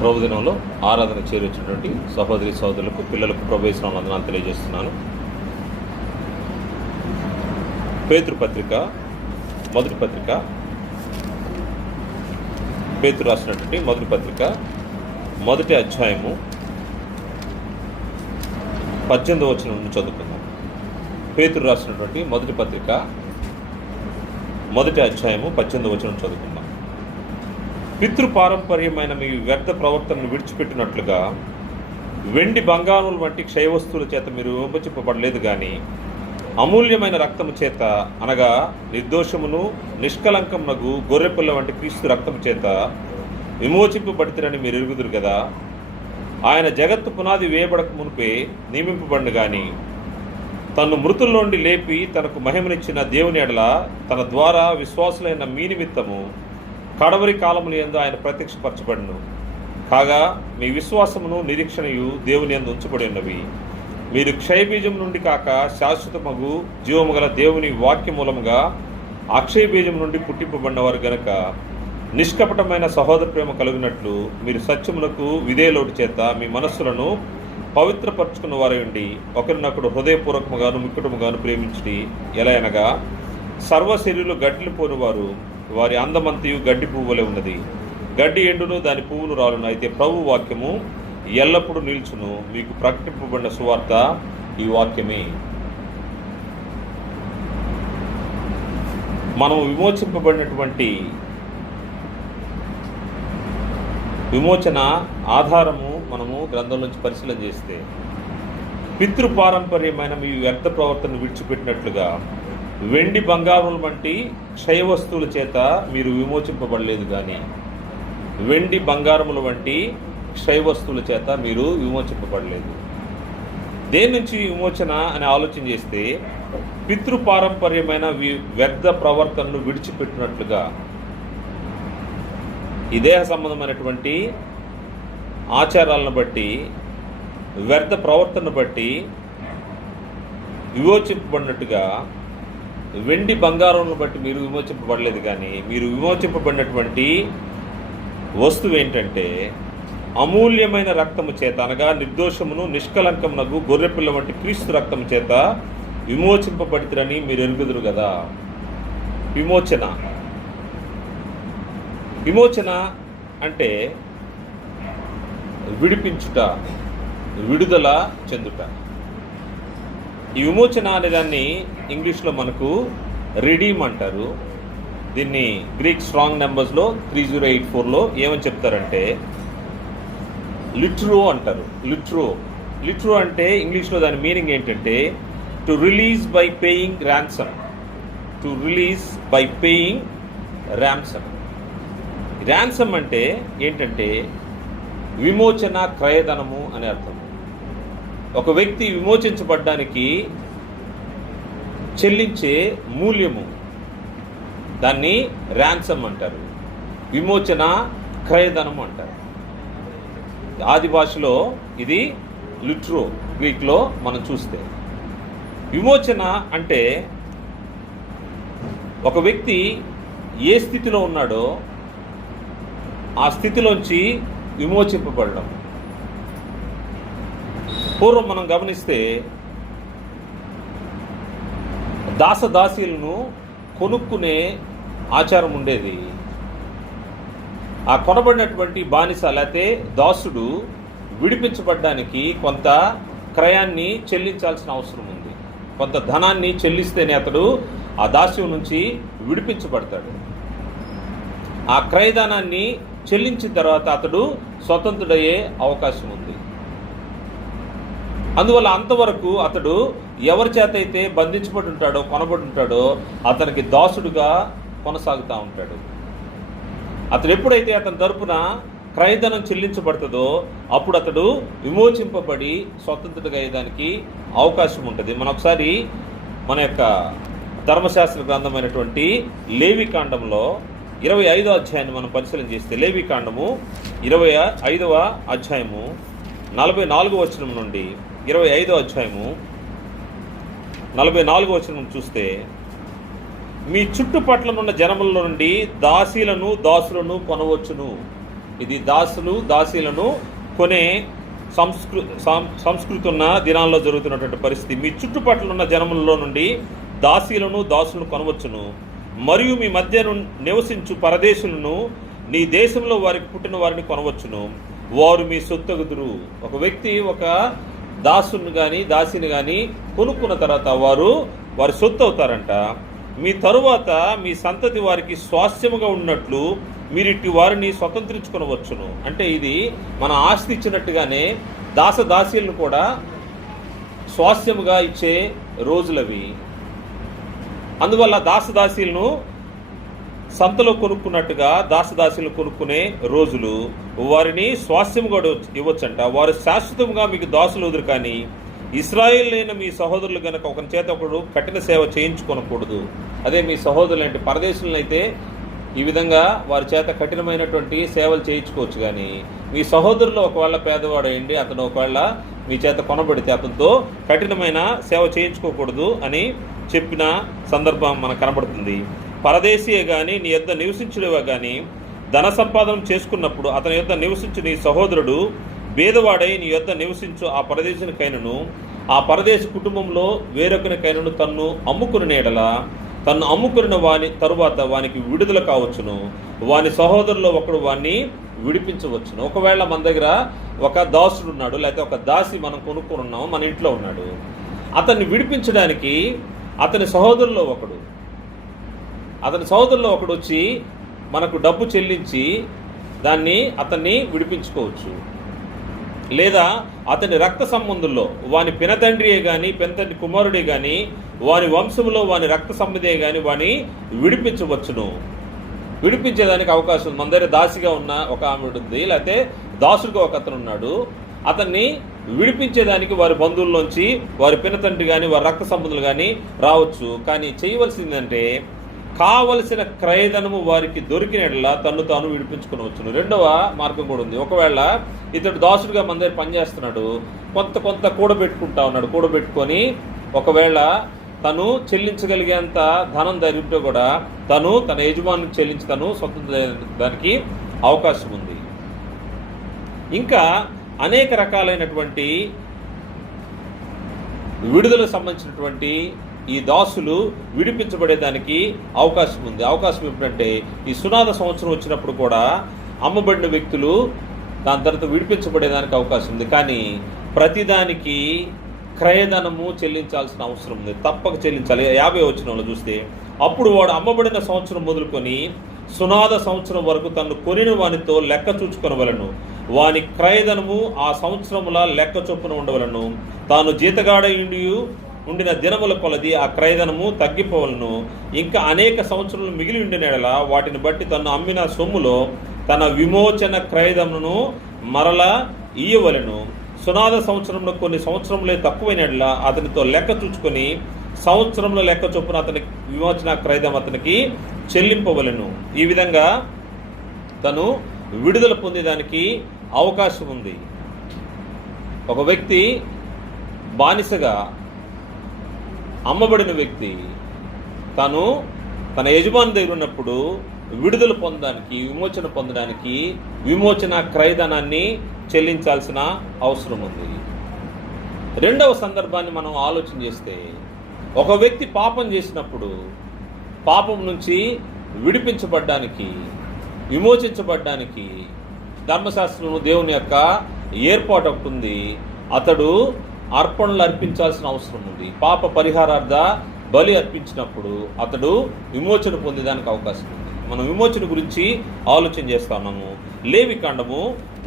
ప్రభుదినంలో ఆరాధన చేరొచ్చినటువంటి సహోదరి సహోదరులకు పిల్లలకు ప్రభు వందనాలు తెలియజేస్తున్నాను. పేతురు పత్రిక మొదటి పత్రిక పేతురు రాసినటువంటి మొదటి పత్రిక మొదటి అధ్యాయము 18వ వచనం నుండి చదువుకుందాం. పేతురు రాసినటువంటి మొదటి పత్రిక మొదటి అధ్యాయము 18వ వచనం చదువుకుందాం. పితృపారంపర్యమైన మీ వ్యర్థ ప్రవర్తనను విడిచిపెట్టినట్లుగా వెండి బంగారుల వంటి క్షయవస్తువుల చేత మీరు విమోచింపబడలేదు కానీ అమూల్యమైన రక్తము చేత, అనగా నిర్దోషమును నిష్కలంకమునగు గొర్రెపిల్ల వంటి క్రీస్తు రక్తము చేత విమోచింపబడితేనని మీరు ఎరుగుదురు కదా. ఆయన జగత్తు పునాది వేయబడక మునిపే నియమింపబడిన కానీ తను మృతుల్లోండి లేపి తనకు మహిమనిచ్చిన దేవుని ఎడల తన ద్వారా విశ్వాసులైన మీ నిమిత్తము కడవరి కాలముల యందు ఆయన ప్రత్యక్షపరచబడును. కాగా మీ విశ్వాసమును నిరీక్షణయు దేవుని యందు ఉంచబడి ఉన్నవి. మీరు క్షయబీజం నుండి కాక శాశ్వతమగు జీవము గల దేవుని వాక్య మూలముగా అక్షయ బీజం నుండి పుట్టింపబడినవారు గనక నిష్కపటమైన సహోదర ప్రేమ కలిగినట్లు మీరు సత్యమునకు విధేయులోటు చేత మీ మనస్సులను పవిత్రపరచుకున్న వారై ఉండి ఒకరినొకడు హృదయపూర్వకముగాను మిక్కుటముగాను ప్రేమించి, ఎలా అనగా సర్వ శరీరులు గడ్డిలు పోనివారు వారి అందమంతయు గడ్డి పువ్వులే ఉన్నది. గడ్డి ఎండును దాని పువ్వులు రాలును. అయితే ప్రభు వాక్యము ఎల్లప్పుడూ నిల్చును. మీకు ప్రకటింపబడిన సువార్త ఈ వాక్యమే. మనం విమోచింపబడినటువంటి విమోచన ఆధారము మనము గ్రంథం నుంచి పరిశీలన చేస్తే, పితృపారంపర్యమైన మీ వ్యర్థ ప్రవర్తనను విడిచిపెట్టినట్లుగా వెండి బంగారుల వంటి క్షయ వస్తువుల చేత మీరు విమోచింపబడలేదు కానీ వెండి బంగారముల వంటి క్షయ వస్తువుల చేత మీరు విమోచింపబడలేదు. దేని నుంచి విమోచన అని ఆలోచన చేస్తే, పితృపారంపర్యమైన వ్యర్థ ప్రవర్తనను విడిచిపెట్టినట్లుగా ఈ దేహ సంబంధమైనటువంటి ఆచారాలను బట్టి వ్యర్థ ప్రవర్తనను బట్టి విమోచింపబడినట్టుగా వెండి బంగారంను బట్టి మీరు విమోచింపబడలేదు కానీ మీరు విమోచింపబడినటువంటి వస్తువు ఏంటంటే అమూల్యమైన రక్తము చేత, అనగా నిర్దోషమును నిష్కలంకమునగు గొర్రెపిల్ల వంటి క్రీస్తు రక్తము చేత విమోచింపబడితేరని మీరు ఎరుగుదురు కదా. విమోచన అంటే విడిపించుట, విడుదల చెందుట. ఈ విమోచన అనే దాన్ని ఇంగ్లీష్లో మనకు రిడీమ్ అంటారు. దీన్ని గ్రీక్ స్ట్రాంగ్ నెంబర్స్లో 3084లో ఏమని చెప్తారంటే లిట్రో అంటారు. లిట్రో అంటే ఇంగ్లీష్లో దాని మీనింగ్ ఏంటంటే to release by paying ransom. Ransom అంటే ఏంటంటే విమోచన, క్రయధనము అనే అర్థం. ఒక వ్యక్తి విమోచించబడ్డానికి చెల్లించే మూల్యము, దాన్ని ర్యాన్సమ్ అంటారు. విమోచన, క్రయధనము అంటారు. ఆది భాషలో ఇది లిట్రో, గ్రీక్లో మనం చూస్తే. విమోచన అంటే ఒక వ్యక్తి ఏ స్థితిలో ఉన్నాడో ఆ స్థితిలోంచి విమోచింపబడడం. పూర్వం మనం గమనిస్తే దాసదాసీలను కొనుక్కునే ఆచారం ఉండేది. ఆ కొనబడినటువంటి బానిస లేకపోతే దాసుడు విడిపించబడ్డానికి కొంత క్రయాన్ని చెల్లించాల్సిన అవసరం ఉంది. కొంత ధనాన్ని చెల్లిస్తేనే అతడు ఆ దాస్యం నుంచి విడిపించబడతాడు. ఆ క్రయధనాన్ని చెల్లించిన తర్వాత అతడు స్వతంత్రుడయ్యే అవకాశం ఉంది. అందువల్ల అంతవరకు అతడు ఎవరి చేత అయితే బంధించబడి ఉంటాడో, కొనబడి ఉంటాడో అతనికి దాసుడుగా కొనసాగుతూ ఉంటాడు. అతడు ఎప్పుడైతే అతని తరపున క్రయధనం చెల్లించబడుతుందో అప్పుడు అతడు విమోచింపబడి స్వతంత్రుడిగా అయ్యేదానికి అవకాశం ఉంటుంది. మనం ఒకసారి మన యొక్క ధర్మశాస్త్ర గ్రంథమైనటువంటి లేవికాండంలో 25వ అధ్యాయాన్ని మనం పరిశీలన చేస్తే, లేవికాండము 25వ అధ్యాయము 44వ వచనం నుండి 25వ అధ్యాయము 44వ వచనం చూస్తే, మీ చుట్టుపట్లనున్న జనముల నుండి దాసీలను దాసులను కొనవచ్చును. ఇది దాసులు దాసీలను కొనే సంస్కృతి ఉన్న దినాల్లో జరుగుతున్నటువంటి పరిస్థితి. మీ చుట్టుపక్కల ఉన్న జనములలో నుండి దాసులను కొనవచ్చును, మరియు మీ మధ్య నివసించు పరదేశులను నీ దేశంలో వారికి పుట్టిన వారిని కొనవచ్చును, వారు మీ సొత్తగుదురు. ఒక వ్యక్తి ఒక దాసుని కానీ దాసిని కానీ కొనుక్కున్న తర్వాత వారి సొత్తు అవుతారంట. మీ తరువాత మీ సంతతి వారికి స్వాస్థ్యముగా ఉన్నట్లు మీరిట్టి వారిని స్వతంత్రించుకొనవచ్చును. అంటే ఇది మన ఆస్తి ఇచ్చినట్టుగానే దాసదాసీలను కూడా స్వాస్థ్యముగా ఇచ్చే రోజులవి. అందువల్ల దాసదాసీలను సంతలో కొనుక్కున్నట్టుగా దాసదాసీలను కొనుక్కునే రోజులు. వారిని స్వాస్థ్యముగా ఇవ్వచ్చంట. వారు శాశ్వతంగా మీకు దాసులు వదురు. కానీ ఇశ్రాయేలైన మీ సహోదరులు కనుక ఒకరి చేత ఒకడు కఠిన సేవ చేయించుకొనకూడదు. అదే మీ సహోదరులు అంటే పరదేశులనైతే ఈ విధంగా వారి చేత కఠినమైనటువంటి సేవలు చేయించుకోవచ్చు. కానీ మీ సహోదరులు ఒకవేళ పేదవాడైండి, అతను ఒకవేళ మీ చేత కొనబడితే అతనితో కఠినమైన సేవ చేయించుకోకూడదు అని చెప్పిన సందర్భం మనకు కనబడుతుంది. పరదేశీయే కానీ నీ యొద్ద నివసించులేవా కానీ ధన సంపాదన చేసుకున్నప్పుడు అతని యొద్ద నివసించు నీ సహోదరుడు భేదవాడై నీ యొద్ద నివసించు ఆ పరదేశునికైనను ఆ పరదేశ కుటుంబంలో వేరొకరికైనను తన్ను అమ్ముకుని ఎడల తన్ను అమ్ముకున్న వాని తరువాత వానికి విడుదల కావచ్చును, వాని సహోదరులో ఒకడు వాణ్ణి విడిపించవచ్చును. ఒకవేళ మన దగ్గర ఒక దాసుడు ఉన్నాడు, లేకపోతే ఒక దాసి మనం కొనుక్కొని ఉన్నాము, మన ఇంట్లో ఉన్నాడు. అతన్ని విడిపించడానికి అతని సహోదరులో ఒకడు వచ్చి మనకు డబ్బు చెల్లించి అతన్ని విడిపించుకోవచ్చు. లేదా అతని రక్త సంబంధుల్లో వాని పినతండ్రియే కానీ పెనతండ్రి కుమారుడే కానీ వాని వంశంలో వాని రక్త సంబంధే కానీ వాని విడిపించవచ్చును. విడిపించేదానికి అవకాశం ఉంది. మన దగ్గర దాసిగా ఉన్న ఒక ఆమె ఉంది, లేకపోతే దాసుడిగా ఒక అతను ఉన్నాడు. అతన్ని విడిపించేదానికి వారి బంధువుల్లోంచి వారి పినతండ్రి కానీ వారి రక్త సంబంధులు కానీ రావచ్చు. కానీ చేయవలసిందంటే కావలసిన క్రయధనము వారికి దొరికినట్లా తన్ను తాను విడిపించుకునవచ్చును. రెండవ మార్గం కూడా ఉంది. ఒకవేళ ఇతడు దాసుడిగా మన దగ్గర పనిచేస్తున్నాడు, కొంత కూడబెట్టుకుంటా ఉన్నాడు. కూడబెట్టుకొని ఒకవేళ తను చెల్లించగలిగేంత ధనం ధరింటే కూడా తన యజమానికి చెల్లించి తను దానికి అవకాశం ఉంది. ఇంకా అనేక రకాలైనటువంటి విడుదలకు సంబంధించినటువంటి ఈ దాసులు విడిపించబడేదానికి అవకాశం ఉంది. అవకాశం ఎప్పుడంటే ఈ సునాద సంవత్సరం వచ్చినప్పుడు కూడా అమ్మబడిన వ్యక్తులు దాని తర్వాత విడిపించబడేదానికి అవకాశం ఉంది. కానీ ప్రతిదానికి క్రయధనము చెల్లించాల్సిన అవసరం ఉంది. తప్పక చెల్లించాలి. 50 వచనంలో చూస్తే అప్పుడు వాడు అమ్మబడిన సంవత్సరం మొదలుకొని సునాద సంవత్సరం వరకు తను కొనిన వానితో లెక్క చూచుకొనవలను. వాని క్రయధనము ఆ సంవత్సరముల లెక్క చొప్పున ఉండవలను. తాను జీతగాడయుండి ఉండిన దినముల కొలది ఆ క్రయధనము తగ్గిపోవలను. ఇంకా అనేక సంవత్సరములు మిగిలి ఉండిన ఎడల వాటిని బట్టి తను అమ్మిన సొమ్ములో తన విమోచన క్రయధనమును మరలా ఇయ్యవలను. సునాద సంవత్సరంలో కొన్ని సంవత్సరములే తక్కువైన ఎడల అతనితో లెక్క చూచుకొని సంవత్సరంలో లెక్క చొప్పున అతనికి విమోచన క్రయధం అతనికి చెల్లింపవలను. ఈ విధంగా తను విడుదల పొందేదానికి అవకాశం ఉంది. ఒక వ్యక్తి బానిసగా అమ్మబడిన వ్యక్తి తన యజమాని దగ్గర ఉన్నప్పుడు విడుదల పొందడానికి విమోచన పొందడానికి విమోచన క్రయధనాన్ని చెల్లించాల్సిన అవసరం ఉంది. రెండవ సందర్భాన్ని మనం ఆలోచన చేస్తే ఒక వ్యక్తి పాపం చేసినప్పుడు పాపం నుంచి విడిపించబడ్డానికి విమోచించబడ్డానికి ధర్మశాస్త్రం దేవుని యొక్క ఏర్పాటు ఒకటి ఉంది. అతడు అర్పణలు అర్పించాల్సిన అవసరం ఉంది. పాప పరిహారార్థ బలి అర్పించినప్పుడు అతడు విమోచన పొందేదానికి అవకాశం ఉంది. మనం విమోచన గురించి ఆలోచన చేస్తున్నాము. లేవికాండము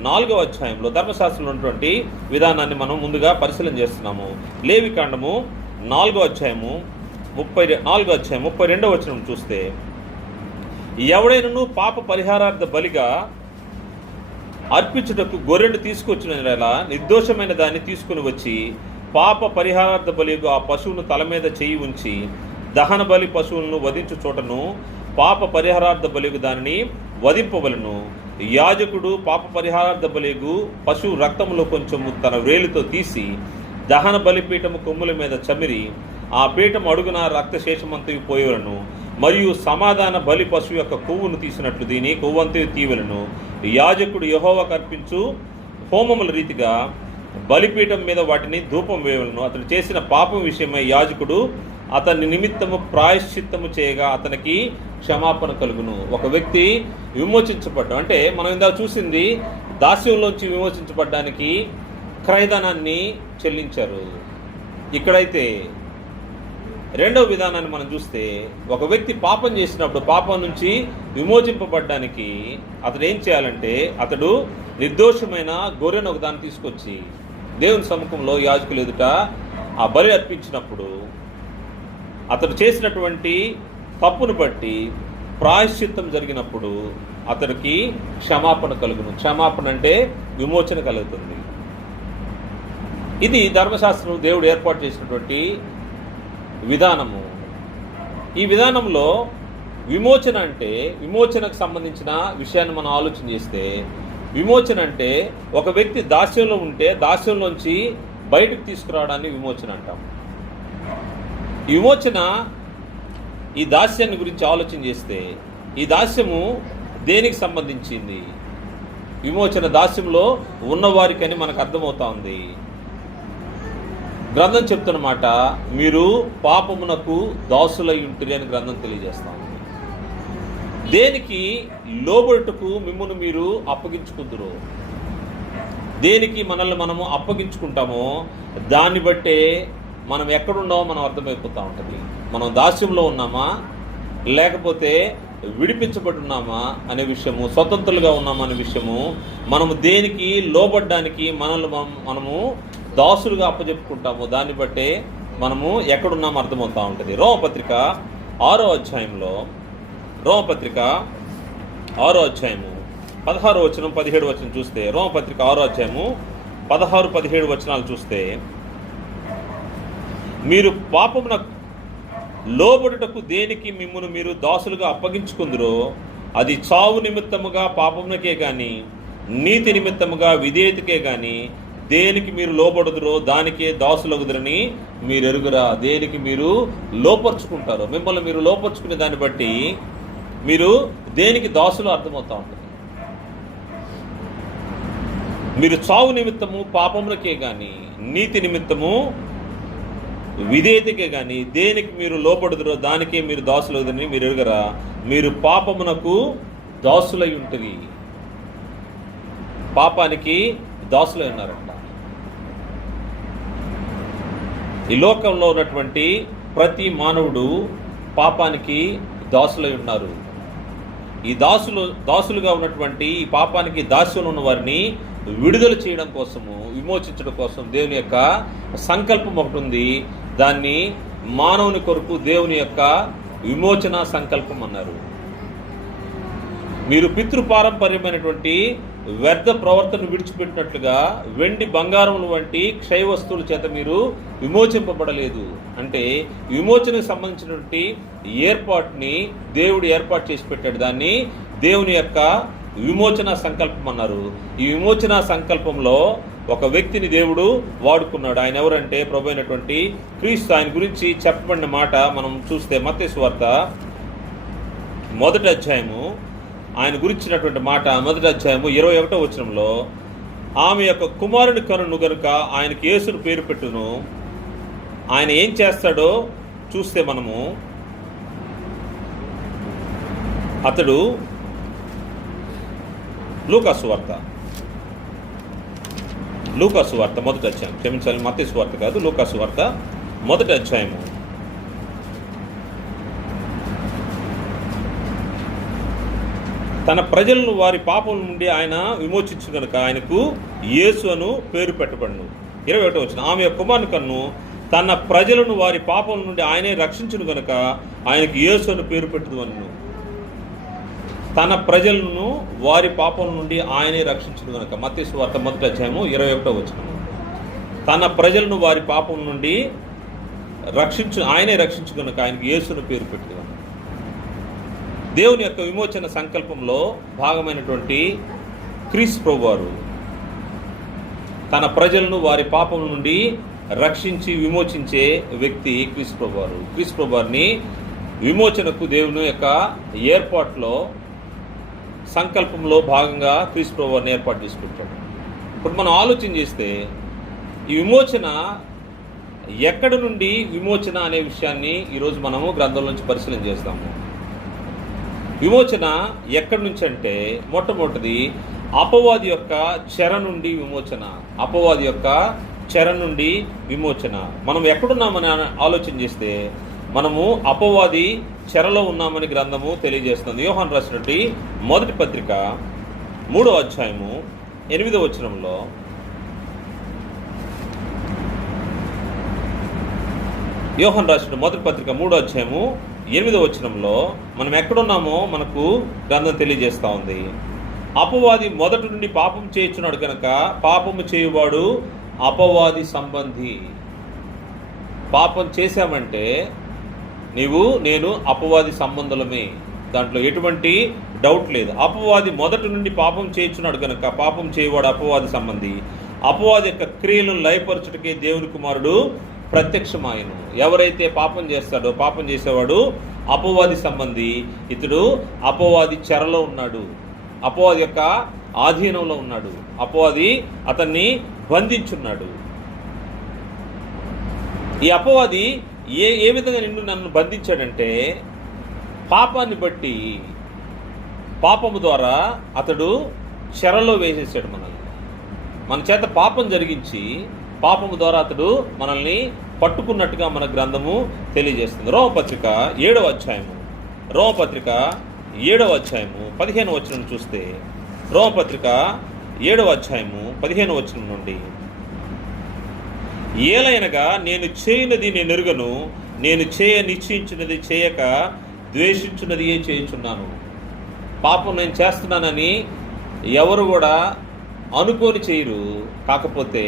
4వ అధ్యాయంలో ధర్మశాస్త్రంలో ఉన్నటువంటి విధానాన్ని మనం ముందుగా పరిశీలన చేస్తున్నాము. లేవికాండము 4వ అధ్యాయము 32వ వచనం చూస్తే ఎవడైనను పాప పరిహారార్థ బలిగా అర్పించుటకు గొర్రెను తీసుకొచ్చిన నిర్దోషమైన దాన్ని తీసుకుని వచ్చి పాప పరిహారార్థ బలిగా ఆ పశువును తల మీద చేయి ఉంచి దహన బలి పశువులను వధించు చోటను పాప పరిహారార్థ బలిగు దానిని వధింపవలను. యాజకుడు పాప పరిహారార్థ బలిగు పశువు రక్తములో కొంచెము తన వ్రేలితో తీసి దహన బలిపీఠము కొమ్ముల మీద చమిరి ఆ పీఠం అడుగున రక్తశేషమంతయు పోయేవలను. మరియు సమాధాన బలి పశువు యొక్క కొవ్వును తీసినట్లు దీని కొవ్వంతయు తీవలను. యాజకుడు యెహోవాకు అర్పించు హోమముల రీతిగా బలిపీఠం మీద వాటిని ధూపం వేయవలను. అతడు చేసిన పాపం విషయమై యాజకుడు అతని నిమిత్తము ప్రాయశ్చిత్తము చేయగా అతనికి క్షమాపణ కలుగును. ఒక వ్యక్తి విమోచించబడ్డం అంటే మనం ఇందాక చూసింది దాస్యంలోంచి విమోచించబడ్డానికి క్రయధనాన్ని చెల్లించారు. ఇక్కడైతే రెండవ విధానాన్ని మనం చూస్తే ఒక వ్యక్తి పాపం చేసినప్పుడు పాపం నుంచి విమోచింపబడ్డానికి అతడు ఏం చేయాలంటే అతడు నిర్దోషమైన గొర్రెను ఒకదాన్ని తీసుకొచ్చి దేవుని సముఖంలో యాజకులు ఎదుట ఆ బలి అర్పించినప్పుడు అతడు చేసినటువంటి తప్పును బట్టి ప్రాయశ్చిత్తం జరిగినప్పుడు అతడికి క్షమాపణ కలుగును. క్షమాపణ అంటే విమోచన కలుగుతుంది. ఇది ధర్మశాస్త్రం దేవుడు ఏర్పాటు చేసినటువంటి విధానము. ఈ విధానంలో విమోచన అంటే విమోచనకు సంబంధించిన విషయాన్ని మనం ఆలోచన చేస్తే విమోచన అంటే ఒక వ్యక్తి దాస్యంలో ఉంటే దాస్యంలోంచి బయటకు తీసుకురావడాన్ని విమోచన అంటాం. ఈ విమోచన ఈ దాస్యాన్ని గురించి ఆలోచన చేస్తే ఈ దాస్యము దేనికి సంబంధించింది? విమోచన దాస్యంలో ఉన్నవారికని మనకు అర్థమవుతా ఉంది. గ్రంథం చెప్తున్నమాట, మీరు పాపమునకు దాసులై ఉంటురి అని గ్రంథం తెలియజేస్తా ఉంది. దేనికి లోబడుటకు మిమ్మును మీరు అప్పగించుకుందురు? దేనికి మనల్ని మనము అప్పగించుకుంటామో దాన్ని బట్టే మనం ఎక్కడున్నామో మనం అర్థమైపోతూ ఉంటుంది. మనం దాస్యంలో ఉన్నామా లేకపోతే విడిపించబడి ఉన్నామా అనే విషయము, స్వతంత్రులుగా ఉన్నామా అనే విషయము, మనము దేనికి లోబడ్డానికి మనము దాసులుగా అప్పచెప్పుకుంటామో దాన్ని బట్టే మనము ఎక్కడున్నామో అర్థమవుతూ ఉంటుంది. రోమపత్రిక 6వ అధ్యాయంలో రోమపత్రిక 6వ అధ్యాయము 16వ వచనం 17వ వచనం చూస్తే రోమపత్రిక 6వ అధ్యాయము 16-17 వచనాలు చూస్తే మీరు పాపమున లోబడుటకు దేనికి మిమ్మును మీరు దాసులుగా అప్పగించుకుందురో అది చావు నిమిత్తముగా పాపమునకే గాని నీతి నిమిత్తముగా విధేయతకే గాని దేనికి మీరు లోబడుదురో దానికే దాసులగుదురని మీరు ఎరుగురా. దేనికి మీరు లోపరుచుకుంటారో మిమ్మల్ని మీరు లోపరుచుకునే దాన్ని బట్టి మీరు దేనికి దాసులు అర్థమవుతా ఉంటుంది. మీరు చావు నిమిత్తము పాపమునకే గాని నీతి నిమిత్తము విధేయతకే గాని దేనికి మీరు లోపడుదురో దానికే మీరు దాసులగుదురని మీరు ఎరుగరా. మీరు పాపమునకు దాసులై ఉంటుంది. పాపానికి దాసులై ఉన్నారంట. ఈ లోకంలో ఉన్నటువంటి ప్రతి మానవుడు పాపానికి దాసులై ఉన్నారు. ఈ దాసులుగా ఉన్నటువంటి ఈ పాపానికి దాస్యంలో ఉన్న వారిని విడుదల చేయడం కోసము, విమోచించడం కోసం దేవుని యొక్క సంకల్పం ఒకటి ఉంది. దాన్ని మానవుని కొరకు దేవుని యొక్క విమోచన సంకల్పం అన్నారు. మీరు పితృపారంపర్యమైనటువంటి వ్యర్థ ప్రవర్తన విడిచిపెట్టినట్లుగా వెండి బంగారముల వంటి క్షయ వస్తువుల చేత మీరు విమోచింపబడలేదు. అంటే విమోచనకు సంబంధించినటువంటి ఏర్పాటుని దేవుడు ఏర్పాటు చేసి పెట్టాడు. దాన్ని దేవుని యొక్క విమోచన సంకల్పం అన్నారు. ఈ విమోచన సంకల్పంలో ఒక వ్యక్తిని దేవుడు వాడుకున్నాడు. ఆయన ఎవరంటే ప్రభు అయినటువంటి క్రీస్తు. ఆయన గురించి చెప్పబడిన మాట మనం చూస్తే మత్తయి సువార్త 1వ అధ్యాయము ఆయన గురించినటువంటి మాట 1వ అధ్యాయము 21వ వచనంలో ఆమె యొక్క కుమారుని కనును గనుక ఆయనకి యేసును పేరు పెట్టును. ఆయన ఏం చేస్తాడో చూస్తే మనము అతడు లూకాసు వార్త 1వ అధ్యాయం, క్షమించాలి మత్తయి సువార్త కాదు, లూకాసు వార్త 1వ అధ్యాయము 'తన ప్రజలను వారి పాపం నుండి ఆయన విమోచించు గనుక ఆయనకు యేసు అను పేరు పెట్టబడును. 21వ వచనం ఆమె కుమారుని కన్ను తన ప్రజలను వారి పాపం నుండి ఆయనే రక్షించును గనుక ఆయనకు యేసు అను పేరు పెట్టుదువను. తన ప్రజలను వారి పాపం నుండి ఆయనే రక్షించును గనుక. మత్తయి సువార్త 1వ అధ్యాయము 21వ వచనం. తన ప్రజలను వారి పాపం నుండి ఆయనే రక్షించు గనుక ఆయనకు యేసును పేరు పెట్టుదువను. దేవుని యొక్క విమోచన సంకల్పంలో భాగమైనటువంటి క్రీస్తు ప్రభువారు తన ప్రజలను వారి పాపం నుండి రక్షించి విమోచించే వ్యక్తి క్రీస్తు ప్రభువారు. క్రీస్తు ప్రభువారిని విమోచనకు దేవుని యొక్క ఏర్పాట్లో సంకల్పంలో భాగంగా క్రీస్తు ప్రభువుని ఏర్పాటు చేసుకుంటాడు. ఇప్పుడు మనం ఆలోచన చేస్తే ఈ విమోచన ఎక్కడి నుండి విమోచన అనే విషయాన్ని ఈరోజు మనము గ్రంథం నుంచి పరిశీలన చేస్తాము. విమోచన ఎక్కడి నుంచి అంటే మొట్టమొదటిది అపవాది యొక్క చెర నుండి విమోచన. అపవాది యొక్క చెర నుండి విమోచన. మనం ఎక్కడున్నామని ఆలోచన చేస్తే మనము అపవాది చెరలో ఉన్నామని గ్రంథము తెలియజేస్తుంది. యోహాను రాసినటువంటి మొదటి పత్రిక 3వ అధ్యాయము 8వ వచనంలో యోహాను రాసిన మొదటి పత్రిక 3వ అధ్యాయము 8వ వచనంలో మనం ఎక్కడున్నామో మనకు గ్రంథం తెలియజేస్తూ ఉంది. అపవాది మొదటి నుండి పాపం చేయుచున్నాడు కనుక పాపము చేయువాడు అపవాది సంబంధి. పాపం చేశామంటే నేను అపవాది సంబంధులమే, దాంట్లో ఎటువంటి డౌట్ లేదు. అపవాది మొదటి నుండి పాపం చేయుచున్నాడు కనుక పాపం చేయవాడు అపవాది సంబంధి. అపవాది యొక్క క్రియలను లయపరచుటకే దేవుని కుమారుడు ప్రత్యక్షమాయను. ఎవరైతే పాపం చేస్తాడో పాపం చేసేవాడు అపవాది సంబంధి. ఇతడు అపవాది చెరలో ఉన్నాడు, అపవాది యొక్క ఆధీనంలో ఉన్నాడు, అపవాది అతన్ని బంధించున్నాడు. ఈ అపవాది ఏ విధంగా నన్ను బంధించాడంటే పాపాన్ని బట్టి, పాపము ద్వారా అతడు చెరలో వేసేసాడు మనల్ని. మన చేత పాపం జరిగించి పాపము ద్వారా అతడు మనల్ని పట్టుకున్నట్టుగా మన గ్రంథము తెలియజేస్తుంది. రోమపత్రిక 7వ అధ్యాయము 15వ వచనం చూస్తే రోమపత్రిక 7వ అధ్యాయము 15వ వచనం నుండి ఏలైనగా నేను చేయనది నేను ఎరుగను, నేను నిశ్చయించినది చేయక ద్వేషించున్నది చేయుచున్నాను. పాపం నేను చేస్తున్నానని ఎవరు కూడా అనుకోని చేయరు, కాకపోతే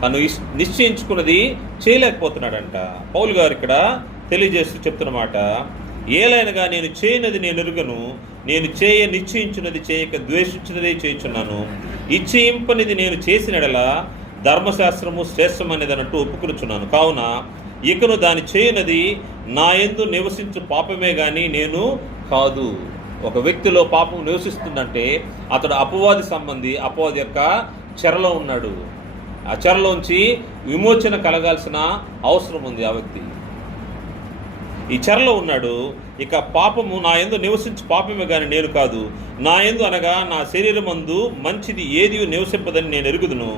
తను నిశ్చయించుకున్నది చేయలేకపోతున్నాడంట. పౌలు గారు ఇక్కడ తెలియజేస్తూ చెప్తున్నమాట, ఏలైనగా నేను చేయనది నేను ఎరుగను, నేను నిశ్చయించినది చేయక ద్వేషించినదే చేయుచున్నాను. ఇచ్చయింపనిది నేను చేసినడలా ధర్మశాస్త్రము శ్రేష్టమనేది అన్నట్టు ఒప్పుకొనుచున్నాను. కావున ఇకను దాని చేయనది నా యందు నివసించు పాపమే గాని నేను కాదు. ఒక వ్యక్తిలో పాపం నివసిస్తుందంటే అతడు అపవాది సంబంధి, అపవాది యొక్క చెరలో ఉన్నాడు. ఆ చెరలోంచి విమోచన కలగాల్సిన అవసరం ఉంది. ఆ వ్యక్తి ఈ చెరలో ఉన్నాడు. ఇక పాపము నా యందు నివసించు పాపమే గాని నేను కాదు. నా యందు అనగా నా శరీరమందు మంచిది ఏది నివసింపదని నేను ఎరుగుదును.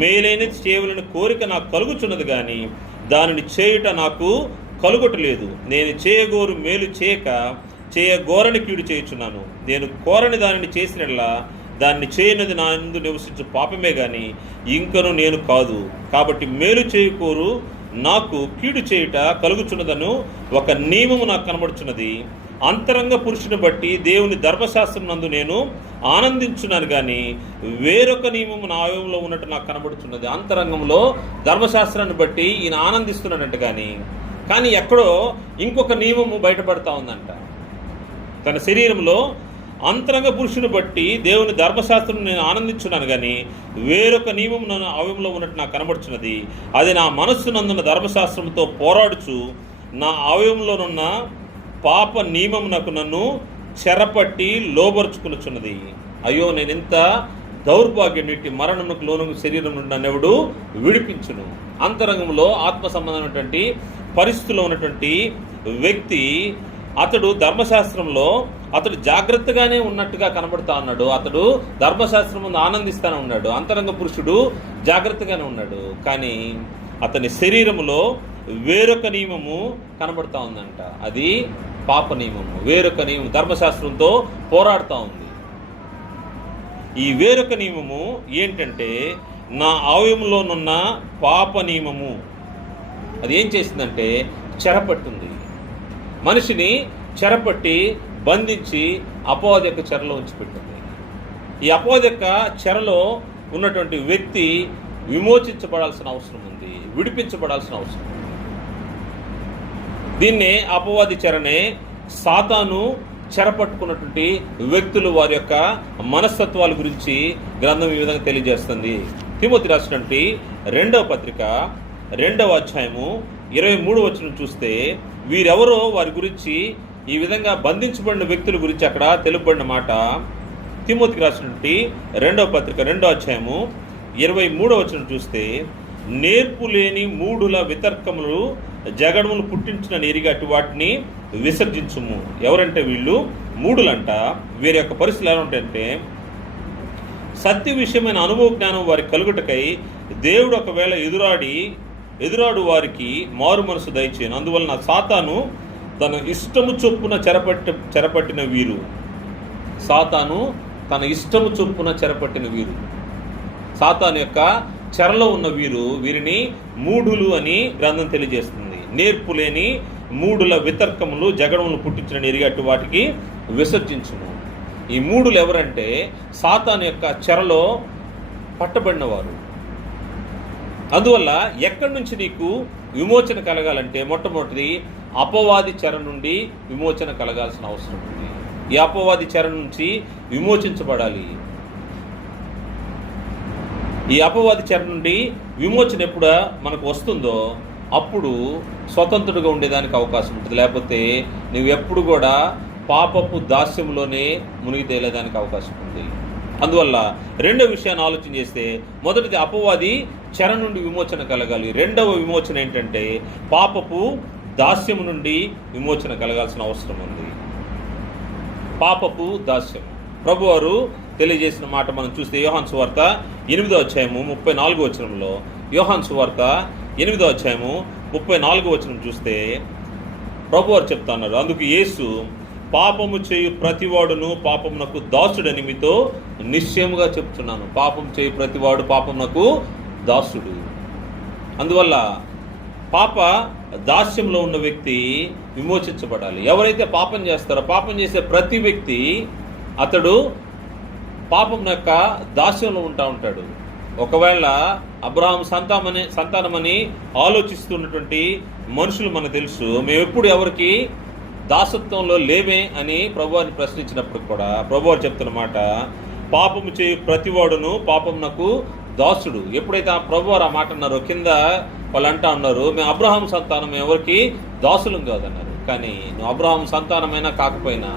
మేలైనది చేయవలని కోరిక నాకు కలుగుచున్నది కానీ దానిని చేయుట నాకు కలుగటలేదు. నేను చేయగోరు మేలు చేయక చేయగోరని కీడు చేయుచున్నాను. నేను కోరని దానిని చేసినట్లా దాన్ని చేయనది నా యందు నివసించు పాపమే గాని ఇంకను నేను కాదు. కాబట్టి మేలు చేయకోరు నాకు కీడు చేయుట కలుగుచున్నదను ఒక నియమము నాకు కనబడుచున్నది. అంతరంగ పురుషుని బట్టి దేవుని ధర్మశాస్త్రం నందు నేను ఆనందించున్నాను కానీ వేరొక నియమము నా అవయవంలో ఉన్నట్టు నాకు కనబడుచున్నది. అంతరంగంలో ధర్మశాస్త్రాన్ని బట్టి ఈయన ఆనందిస్తున్నాడంట, కానీ ఎక్కడో ఇంకొక నియమము బయటపడతా ఉందంట. తన శరీరంలో అంతరంగ పురుషుని బట్టి దేవుని ధర్మశాస్త్రం నేను ఆనందించున్నాను కానీ వేరొక నియమం నన్ను అవయంలో ఉన్నట్టు నాకు కనబడుచున్నది. అది నా మనస్సునందున్న ధర్మశాస్త్రంతో పోరాడుచు నా అవయంలోనున్న పాప నియమమునకు నన్ను చెరపట్టి లోబరుచుకునుచున్నది. అయ్యో, నేను ఇంత దౌర్భాగ్యం, ఇట్టి మరణమునకు లోను శరీరం నుండి నన్నెవడు విడిపించును. అంతరంగంలో ఆత్మ సంబంధమైనటువంటి పరిస్థితుల్లో ఉన్నటువంటి వ్యక్తి అతడు ధర్మశాస్త్రంలో అతడు జాగ్రత్తగానే ఉన్నట్టుగా కనబడుతూ ఉన్నాడు. అతడు ధర్మశాస్త్రం ముందు ఆనందిస్తూనే ఉన్నాడు. అంతరంగ పురుషుడు జాగ్రత్తగానే ఉన్నాడు, కానీ అతని శరీరములో వేరొక నియమము కనబడుతూ ఉందంట. అది పాప నియమము. వేరొక నియమం ధర్మశాస్త్రంతో పోరాడుతూ ఉంది. ఈ వేరొక నియమము ఏంటంటే నా అవయవంలోనున్న పాప నియమము. అది ఏం చేసిందంటే చెరపట్టింది. మనిషిని చెరపట్టి బంధించి అపవాది యొక్క చెరలో ఉంచిపెట్టింది. ఈ అపవాది యొక్క చెరలో ఉన్నటువంటి వ్యక్తి విమోచించబడాల్సిన అవసరం ఉంది, విడిపించబడాల్సిన అవసరం ఉంది. దీన్నే అపవాది చెరనే సాతాను చెరపట్టుకున్నటువంటి వ్యక్తులు వారి యొక్క మనస్తత్వాల గురించి గ్రంథం ఈ విధంగా తెలియజేస్తుంది. తిమోతి రాసినటువంటి 2వ పత్రిక 2వ అధ్యాయము 23వ వచనం చూస్తే వీరెవరో వారి గురించి ఈ విధంగా బంధించబడిన వ్యక్తుల గురించి అక్కడ తెలుపబడిన మాట తిమోతికి రాసినటువంటి 2వ పత్రిక 2వ అధ్యాయము 23వ వచనం చూస్తే, నేర్పు లేని మూఢుల వితర్కములు జగడములు పుట్టించిన ఎరిగట్టి వాటిని విసర్జించుము. ఎవరంటే వీళ్ళు మూఢులంట. వీరి యొక్క పరిస్థితులు ఎలా ఉంటాయంటే, సత్య విషయమైన అనుభవ జ్ఞానం వారికి కలుగుటకై దేవుడు ఒకవేళ ఎదురాడు వారికి మారు మనసు దయచేయను. అందువలన సాతాను తన ఇష్టము చొప్పున చెరపట్టిన వీరు. సాతాను తన ఇష్టము చొప్పున చెరపట్టిన వీరు, సాతాను యొక్క చెరలో ఉన్న వీరిని మూఢులు అని గ్రంథం తెలియజేస్తుంది. నేర్పు లేని మూఢుల వితర్కములు జగడములు పుట్టించిన ఎరిగట్టు వాటికి విసర్జించుము. ఈ మూఢులు ఎవరంటే సాతాను యొక్క చెరలో పట్టబడినవారు. అందువల్ల ఎక్కడి నుంచి నీకు విమోచన కలగాలంటే మొట్టమొదటిది అపవాది చెర నుండి విమోచన కలగాల్సిన అవసరం ఉంది. ఈ అపవాది చెర నుంచి విమోచించబడాలి. ఈ అపవాది చెర నుండి విమోచన ఎప్పుడు మనకు వస్తుందో అప్పుడు స్వతంత్రుడిగా ఉండేదానికి అవకాశం ఉంటుంది. లేకపోతే నువ్వు ఎప్పుడు కూడా పాపపు దాస్యంలోనే మునిగి తేలేదానికి అవకాశం ఉంది. అందువల్ల రెండో విషయాన్ని ఆలోచన చేస్తే, మొదటిది అపవాది చెర నుండి విమోచన కలగాలి. రెండవ విమోచన ఏంటంటే పాపపు దాస్యం నుండి విమోచన కలగాల్సిన అవసరం ఉంది. పాపపు దాస్యం ప్రభువారు తెలియజేసిన మాట మనం చూస్తే యోహాను సువార్త 8వ అధ్యాయము 34వ వచనంలో, యోహాను సువార్త 8వ అధ్యాయము 34వ వచనం చూస్తే ప్రభువారు చెప్తున్నారు, అందుకు యేసు, పాపము చేయు ప్రతివాడును పాపమునకు దాసుడని మీతో నిశ్చయముగా చెప్తున్నాను. పాపం చేయు ప్రతివాడు పాపమునకు దాసుడు. అందువల్ల పాప దాస్యంలో ఉన్న వ్యక్తి విమోచించబడాలి. ఎవరైతే పాపం చేస్తారో, పాపం చేసే ప్రతి వ్యక్తి అతడు పాపం యొక్క దాస్యంలో ఉంటాడు. ఒకవేళ అబ్రహాం సంతానమని ఆలోచిస్తున్నటువంటి మనుషులు మనకు తెలుసు, మేము ఎప్పుడు ఎవరికి దాసత్వంలో లేమే అని ప్రభువారిని ప్రశ్నించినప్పుడు కూడా ప్రభువారు చెప్తున్న మాట, పాపము చేయు ప్రతివాడును పాపమునకు దాసుడు. ఎప్పుడైతే ఆ ప్రభువారు ఆ మాట అన్నారో కింద వాళ్ళు అంటా ఉన్నారు, మేము అబ్రహాం సంతానం, ఎవరికి దాసులం కాదన్నారు. కానీ నువ్వు అబ్రహాం సంతానమైనా కాకపోయినా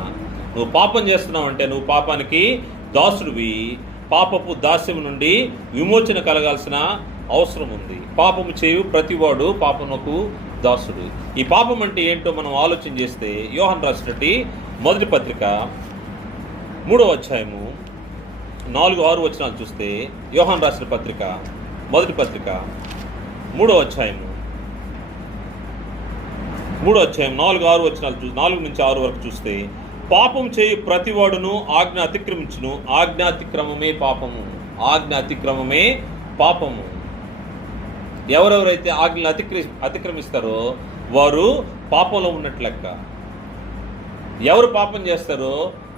నువ్వు పాపం చేస్తున్నావు అంటే నువ్వు పాపానికి దాసుడివి. పాపపు దాస్యం నుండి విమోచన కలగాల్సిన అవసరం ఉంది. పాపము చేయు ప్రతివాడు పాపమునకు దాసుడు. ఈ పాపం అంటే ఏంటో మనం ఆలోచన చేస్తే యోహాను రాసినటువంటి మొదటి పత్రిక 3వ అధ్యాయము 4-6 వచనాలు చూస్తే, యోహాను రాసిన పత్రిక మొదటి పత్రిక 3వ అధ్యాయము 4-6 వచనాలు 4 నుంచి 6 వరకు చూస్తే, పాపం చేయు ప్రతివాడును ఆజ్ఞ అతిక్రమించును, ఆజ్ఞ అతిక్రమమే పాపము. ఆజ్ఞ అతిక్రమమే పాపము. ఎవరెవరైతే ఆజ్ఞలు అతిక్రమిస్తారో వారు పాపంలో ఉన్నట్లు లెక్క. ఎవరు పాపం చేస్తారో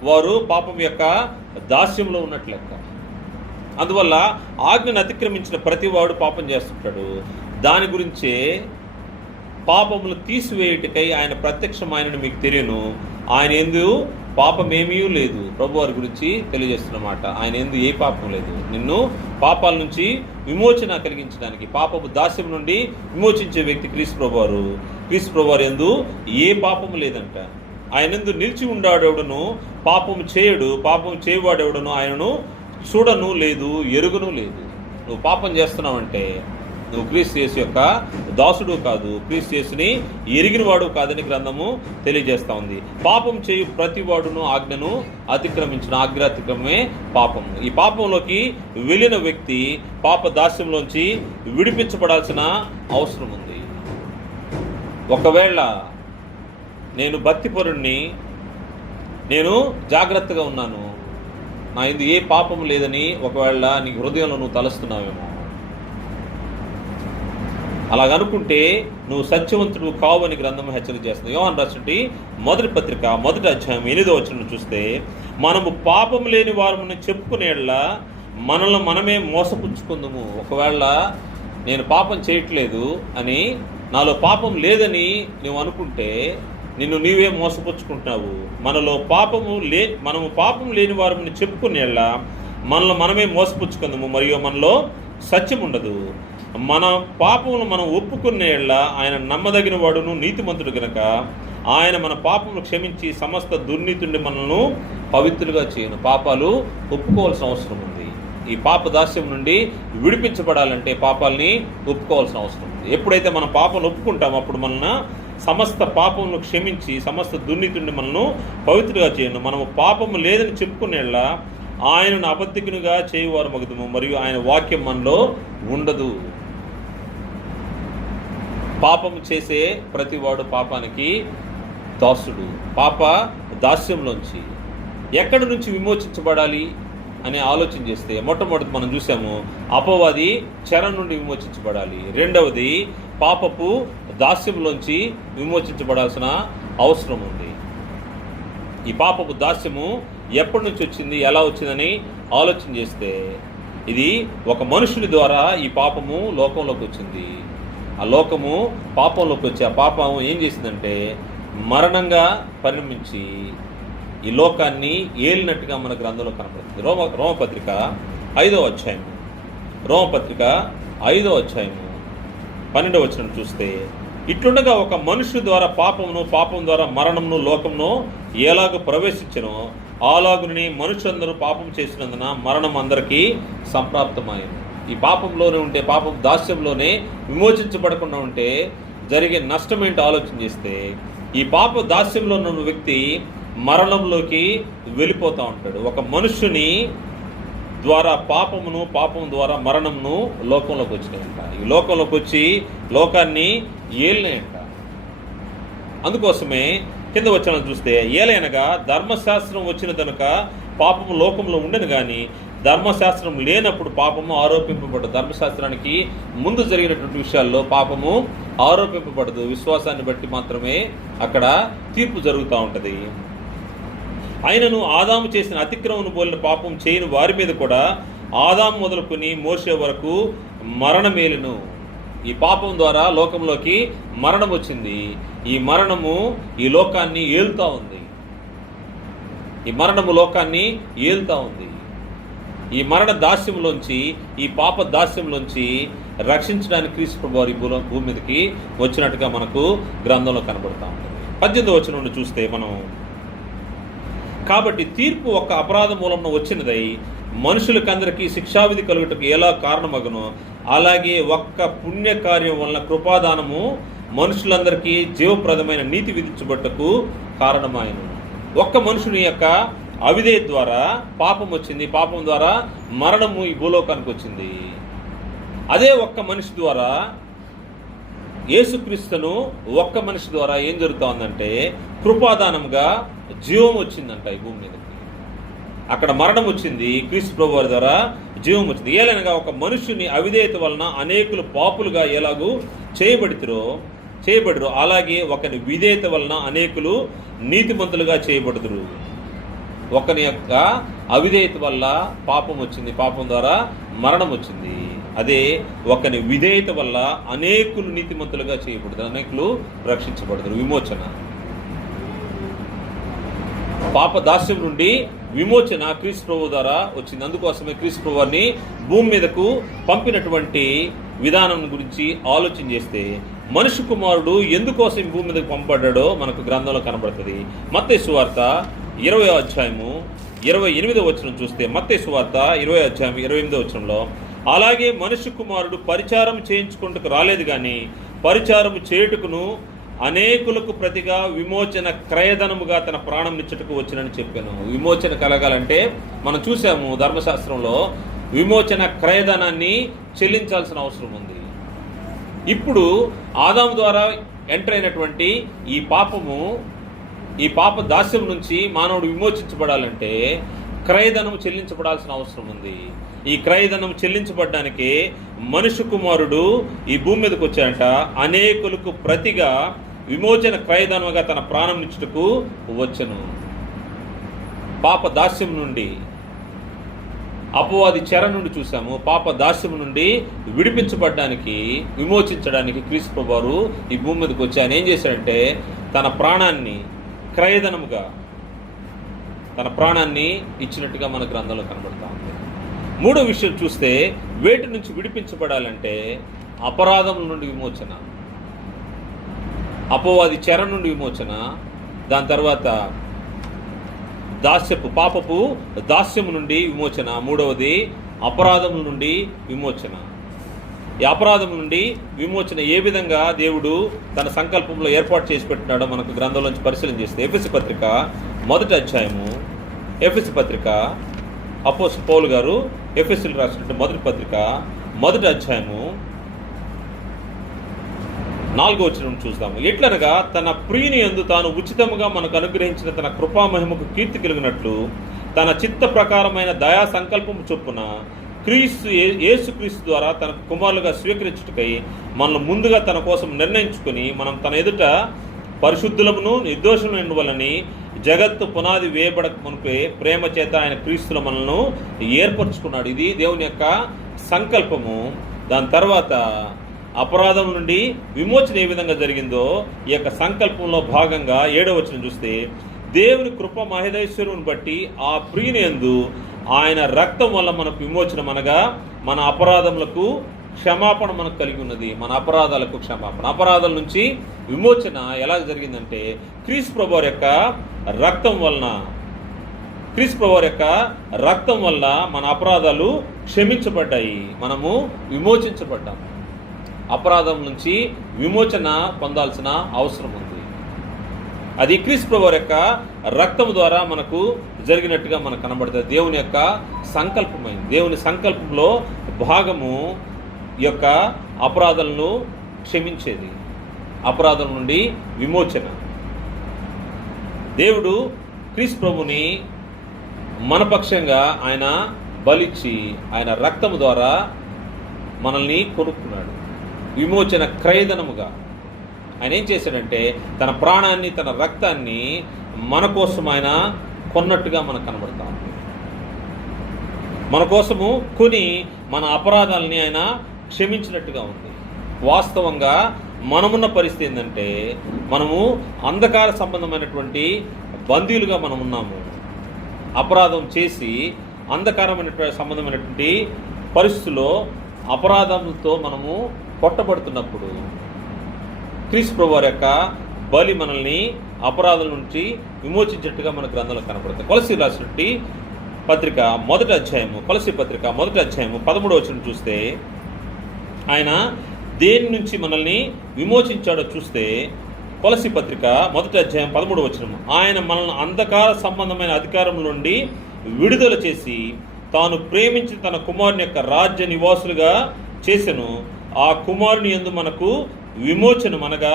వారు పాపం యొక్క దాస్యంలో ఉన్నట్లు లెక్క. అందువల్ల ఆజ్ఞను అతిక్రమించిన ప్రతివాడు పాపం చేస్తుంటాడు. దాని గురించే పాపములు తీసివేయుటకై ఆయన ప్రత్యక్షమైనని మీకు తెలియను, ఆయన యందు పాపమేమీ లేదు. ప్రభువారి గురించి తెలియజేస్తున్నమాట, ఆయన యందు ఏ పాపం లేదు. నిన్ను పాపాల నుంచి విమోచన కలిగించడానికి, పాపపు దాస్యం నుండి విమోచించే వ్యక్తి క్రీస్తు ప్రభువారు యందు ఏ పాపము లేదంట. ఆయన యందు నిలిచి ఉండాడెవడును పాపము చేయడు, పాపం చేయవాడెవడును ఆయనను చూడను లేదు, ఎరుగును లేదు. నువ్వు పాపం చేస్తున్నావంటే నువ్వు క్రీస్తు యేసు యొక్క దాసుడు కాదు, క్రీస్తు యేసుని ఎరిగిన వాడు కాదని గ్రంథము తెలియజేస్తా ఉంది. పాపం చేయు ప్రతివాడును ఆజ్ఞను అతిక్రమించిన, ఆజ్ఞాతిక్రమమే పాపము. ఈ పాపంలోకి వెళ్ళిన వ్యక్తి పాప దాస్యంలోంచి విడిపించబడాల్సిన అవసరం ఉంది. ఒకవేళ నేను భక్తిపరుణ్ణి, నేను జాగ్రత్తగా ఉన్నాను, నా ఇది ఏ పాపము లేదని ఒకవేళ నీ హృదయంలో నువ్వు తలస్తున్నావేమో, అలాగనుకుంటే నువ్వు సత్యవంతుడు కావు అని గ్రంథం హెచ్చరిక చేస్తుంది. యోహాను రాసినటువంటి మొదటి పత్రిక 1వ అధ్యాయం 8వ వచనం చూస్తే, మనము పాపం లేని వారమని చెప్పుకునేలా మనల్ని మనమే మోసపుచ్చుకుందాము. ఒకవేళ నేను పాపం చేయట్లేదు అని, నాలో పాపం లేదని నువ్వు అనుకుంటే నిన్ను నీవే మోసపుచ్చుకుంటున్నావు. మనము పాపం లేని వారమని చెప్పుకునేలా మనల్ని మనమే మోసపుచ్చుకుందాము, మరియు మనలో సత్యం ఉండదు. మన పాపములు మనం ఒప్పుకునేలా ఆయన నమ్మదగిన వాడును నీతిమంతుడు గనక ఆయన మన పాపములు క్షమించి సమస్త దుర్నీతి నుండి మనల్ని పవిత్రులుగా చేయను. పాపాలు ఒప్పుకోవాల్సిన అవసరం ఉంది. ఈ పాప దాస్యం నుండి విడిపించబడాలంటే పాపాలని ఒప్పుకోవాల్సిన అవసరం ఉంది. ఎప్పుడైతే మనం పాపం ఒప్పుకుంటామో అప్పుడు మన సమస్త పాపమును క్షమించి సమస్త దుర్నీతిని మనను పవిత్రులుగా చేయను. మనము పాపము లేదని చెప్పుకునేలా ఆయనను అబద్ధికునిగా చేయువారు మగుదుము, మరియు ఆయన వాక్యం మనలో ఉండదు. పాపము చేసే ప్రతివాడు పాపానికి దాసుడు. పాప దాస్యంలోంచి ఎక్కడి నుంచి విమోచించబడాలి అని ఆలోచన చేస్తే మొట్టమొదటి మనం చూసాము అపవాది చెర నుండి విమోచించబడాలి. రెండవది పాపపు దాస్యంలోంచి విమోచించబడాల్సిన అవసరం ఉంది. ఈ పాపపు దాస్యము ఎప్పటి నుంచి వచ్చింది, ఎలా వచ్చిందని ఆలోచన చేస్తే ఇది ఒక మనుషుని ద్వారా ఈ పాపము లోకంలోకి వచ్చింది. ఆ లోకము పాపంలోకి వచ్చి ఆ పాపం ఏం చేసిందంటే మరణంగా పరిణమించి ఈ లోకాన్ని ఏలినట్టుగా మన గ్రంథంలో కనపడుతుంది. రోమపత్రిక 5వ అధ్యాయము 12వ వచనం చూస్తే, ఇట్లుండగా ఒక మనుషుని ద్వారా పాపం ద్వారా మరణమును లోకమును ఎలాగ ప్రవేశించనో అలాగుని మనుషులందరూ పాపం చేసినందున మరణం అందరికీ సంప్రాప్తమైంది. ఈ పాపంలోనే ఉంటే, పాపం దాస్యంలోనే విమోచించబడకుండా ఉంటే జరిగే నష్టం ఏంటో ఆలోచన చేస్తే, ఈ పాప దాస్యంలో ఉన్న వ్యక్తి మరణంలోకి వెళ్ళిపోతూ ఉంటాడు. ఒక మనుష్యుని ద్వారా పాపం ద్వారా మరణమును లోకంలోకి వచ్చినాయంట. ఈ లోకంలోకి వచ్చి లోకాన్ని ఏలినాయంట. అందుకోసమే కింద వచ్చిన చూస్తే, ఏలైనగా ధర్మశాస్త్రం వచ్చిన కనుక పాపము లోకంలో ఉండను, కానీ ధర్మశాస్త్రం లేనప్పుడు పాపము ఆరోపింపబడదు. ధర్మశాస్త్రానికి ముందు జరిగినటువంటి విషయాల్లో పాపము ఆరోపింపబడదు. విశ్వాసాన్ని బట్టి మాత్రమే అక్కడ తీర్పు జరుగుతూ ఉంటుంది. ఆయనను ఆదాము చేసిన అతిక్రమను పోలిన పాపం చేయని వారి మీద కూడా ఆదాము మొదలుకొని మోసే వరకు మరణమేలును. ఈ పాపం ద్వారా లోకంలోకి మరణం వచ్చింది. ఈ మరణము ఈ లోకాన్ని ఏలుతా ఉంది. ఈ మరణము లోకాన్ని ఏలుతా ఉంది. ఈ మరణ దాస్యంలోంచి, ఈ పాప దాస్యంలోంచి రక్షించడానికి క్రీస్తు ప్రభువారు ఈ భూమి మీదకి వచ్చినట్టుగా మనకు గ్రంథంలో కనబడతా ఉంటుంది. 18వ వచనం నుండి చూస్తే మనం, కాబట్టి తీర్పు ఒక అపరాధ మూలంలో వచ్చినదై మనుషులకందరికీ శిక్షావిధి కలుగుటకు ఎలా కారణమగునో అలాగే ఒక్క పుణ్యకార్యం వలన కృపాదానము మనుషులందరికీ జీవప్రదమైన నీతి విధించబట్టకు కారణమాయను. ఒక్క మనుషుని యొక్క అవిధేయ ద్వారా పాపం వచ్చింది. పాపం ద్వారా మరణము ఈ భూలోకానికి వచ్చింది. అదే ఒక్క మనిషి ద్వారా, యేసుక్రీస్తును ఒక్క మనిషి ద్వారా ఏం జరుగుతూ ఉందంటే కృపాదానంగా జీవం వచ్చిందంట ఈ భూమి మీదకి. అక్కడ మరణం వచ్చింది, క్రీస్తు ప్రభు వారి ద్వారా జీవం వచ్చింది. ఏలనగా ఒక మనుషుని అవిధేయత వలన అనేకులు పాపులుగా ఎలాగూ చేయబడరు, అలాగే ఒకని విధేయత వలన అనేకులు నీతిమంతులుగా చేయబడుదురు. ఒకని యొక్క అవిధేయత వల్ల పాపం వచ్చింది, పాపం ద్వారా మరణం వచ్చింది. అదే ఒకని విధేయత వల్ల అనేకులు నీతిమంతులుగా చేయబడుతారు, అనేకులు రక్షించబడతారు. విమోచన, పాప దాస్యం నుండి విమోచన క్రీస్తు ప్రభు ద్వారా వచ్చింది. అందుకోసమే క్రీస్తు ప్రభువారిని భూమి మీదకు పంపినటువంటి విధానం గురించి ఆలోచన చేస్తే, మనుష్య కుమారుడు ఎందుకోసం భూమి మీదకు పంపబడ్డాడో మనకు గ్రంథంలో కనబడుతుంది. మత్తయి సువార్త 20వ అధ్యాయము 28వ వచనం చూస్తే, మత్తయి సువార్త 20వ అధ్యాయం 28వ వచనంలో, అలాగే మనుష్య కుమారుడు పరిచారం చేయించుకుంటకు రాలేదు, కానీ పరిచారము చేయుటకును అనేకులకు ప్రతిగా విమోచన క్రయధనముగా తన ప్రాణం నిచ్చుటకు వచ్చినని చెప్పాను. విమోచన కలగాలంటే మనం చూసాము ధర్మశాస్త్రంలో విమోచన క్రయధనాన్ని చెల్లించాల్సిన అవసరం ఉంది. ఇప్పుడు ఆదాము ద్వారా ఎంటర్ అయినటువంటి ఈ పాప దాస్యం నుంచి మానవుడు విమోచించబడాలంటే క్రయధనం చెల్లించబడాల్సిన అవసరం ఉంది. ఈ క్రయధనం చెల్లించబడడానికి మనుష్య కుమారుడు ఈ భూమి మీదకి వచ్చాడంట. అనేకులకు ప్రతిగా విమోచన క్రయధనముగా తన ప్రాణం నిచ్చుటకు వచ్చను. పాప దాస్యం నుండి, అపవాది చెర నుండి చూసాము. పాప దాస్యం నుండి విడిపించబడడానికి, విమోచించడానికి క్రీస్తు ప్రభువారు ఈ భూమి మీదకి వచ్చి ఆయన ఏం చేశాడంటే తన ప్రాణాన్ని క్రయధనముగా, తన ప్రాణాన్ని ఇచ్చినట్టుగా మన గ్రంథంలో కనబడతా ఉంది. మూడో విషయం చూస్తే, వేటి నుంచి విడిపించబడాలంటే అపరాధముల నుండి విమోచన, అపవాది చెర నుండి విమోచన, దాని తర్వాత పాపపు దాస్యము నుండి విమోచన. మూడవది అపరాధముల నుండి విమోచన. ఈ అపరాధం నుండి విమోచన ఏ విధంగా దేవుడు తన సంకల్పంలో ఏర్పాటు చేసి పెట్టినాడో మనకు గ్రంథంలోంచి పరిశీలన చేస్తే ఎఫెసీ పత్రిక 1వ అధ్యాయము, ఎఫెసీ పత్రిక అపోస్తలుడు పౌలు గారు ఎఫెసీయులకు రాసినటువంటి మొదటి పత్రిక 1వ అధ్యాయము 4వ వచనం చూస్తాము. ఎట్లనగా తన ప్రియుని యందు తాను ఉచితముగా మనకు అనుగ్రహించిన తన కృపామహిమకు కీర్తి కలిగినట్లు తన చిత్త ప్రకారమైన దయా సంకల్పము చొప్పున యేసుక్రీస్తు ద్వారా తన కుమారులుగా స్వీకరించుటకై మనల్ని ముందుగా తన కోసం నిర్ణయించుకుని మనం తన ఎదుట పరిశుద్ధులమును నిర్దోషములను వలని జగత్తు పునాది వేయబడక మునిపే ప్రేమ చేత ఆయన క్రీస్తుల మనల్ని ఏర్పరచుకున్నాడు. ఇది దేవుని యొక్క సంకల్పము. దాని తర్వాత అపరాధం నుండి విమోచన ఏ విధంగా జరిగిందో ఈ యొక్క సంకల్పంలో భాగంగా 7వ వచనం చూస్తే, దేవుని కృప మహేశ్వరుని బట్టి ఆ ప్రియుని యందు ఆయన రక్తం వల్ల మనకు విమోచనం, అనగా మన అపరాధములకు క్షమాపణ మనకు కలిగి ఉన్నది. మన అపరాధాలకు క్షమాపణ, అపరాధాల నుంచి విమోచన ఎలా జరిగిందంటే క్రీస్తు ప్రభువారి యొక్క రక్తం వలన. క్రీస్తు ప్రభువారి యొక్క రక్తం వల్ల మన అపరాధాలు క్షమించబడ్డాయి, మనము విమోచించబడ్డాము. అపరాధం నుంచి విమోచన పొందాల్సిన అవసరం ఉంది. అది క్రీస్తు ప్రభువారి యొక్క రక్తం ద్వారా మనకు జరిగినట్టుగా మనకు కనబడుతుంది. దేవుని యొక్క సంకల్పమైంది. దేవుని సంకల్పంలో భాగము యొక్క అపరాధాలను క్షమించేది, అపరాధం నుండి విమోచన. దేవుడు క్రీస్తు ప్రభుని మన పక్షంగా ఆయన బలిచ్చి ఆయన రక్తము ద్వారా మనల్ని కొనుక్కున్నాడు. విమోచన క్రయధనముగా ఆయన ఏం చేశాడంటే తన ప్రాణాన్ని, తన రక్తాన్ని మన కోసం ఆయన కొన్నట్టుగా మనకు కనబడతా ఉంది. మన కోసము కొని మన అపరాధాలని ఆయన క్షమించినట్టుగా ఉంది. వాస్తవంగా మనమున్న పరిస్థితి ఏంటంటే మనము అంధకార సంబంధమైనటువంటి బందీలుగా మనం ఉన్నాము. అపరాధం చేసి అంధకారమైనటువంటి సంబంధమైనటువంటి పరిస్థితుల్లో అపరాధంతో మనము కొట్టబడుతున్నప్పుడు క్రీస్తు ప్రభువారి యొక్క బలి మనల్ని అపరాధం నుంచి విమోచించినట్టుగా మన గ్రంథంలో కనబడుతుంది. కొలసీ రాసినటువంటి పత్రిక 1వ అధ్యాయము, కొలసీ పత్రిక 1వ అధ్యాయము 13వ వచనం చూస్తే ఆయన దేని నుంచి మనల్ని విమోచించాడో చూస్తే కొలసీ పత్రిక 1వ అధ్యాయం 13వ వచనం, ఆయన మనల్ని అంధకార సంబంధమైన అధికారం నుండి విడుదల చేసి తాను ప్రేమించిన తన కుమారుని యొక్క రాజ్య నివాసులుగా చేసెను. ఆ కుమారుని యందు మనకు విమోచనం, అనగా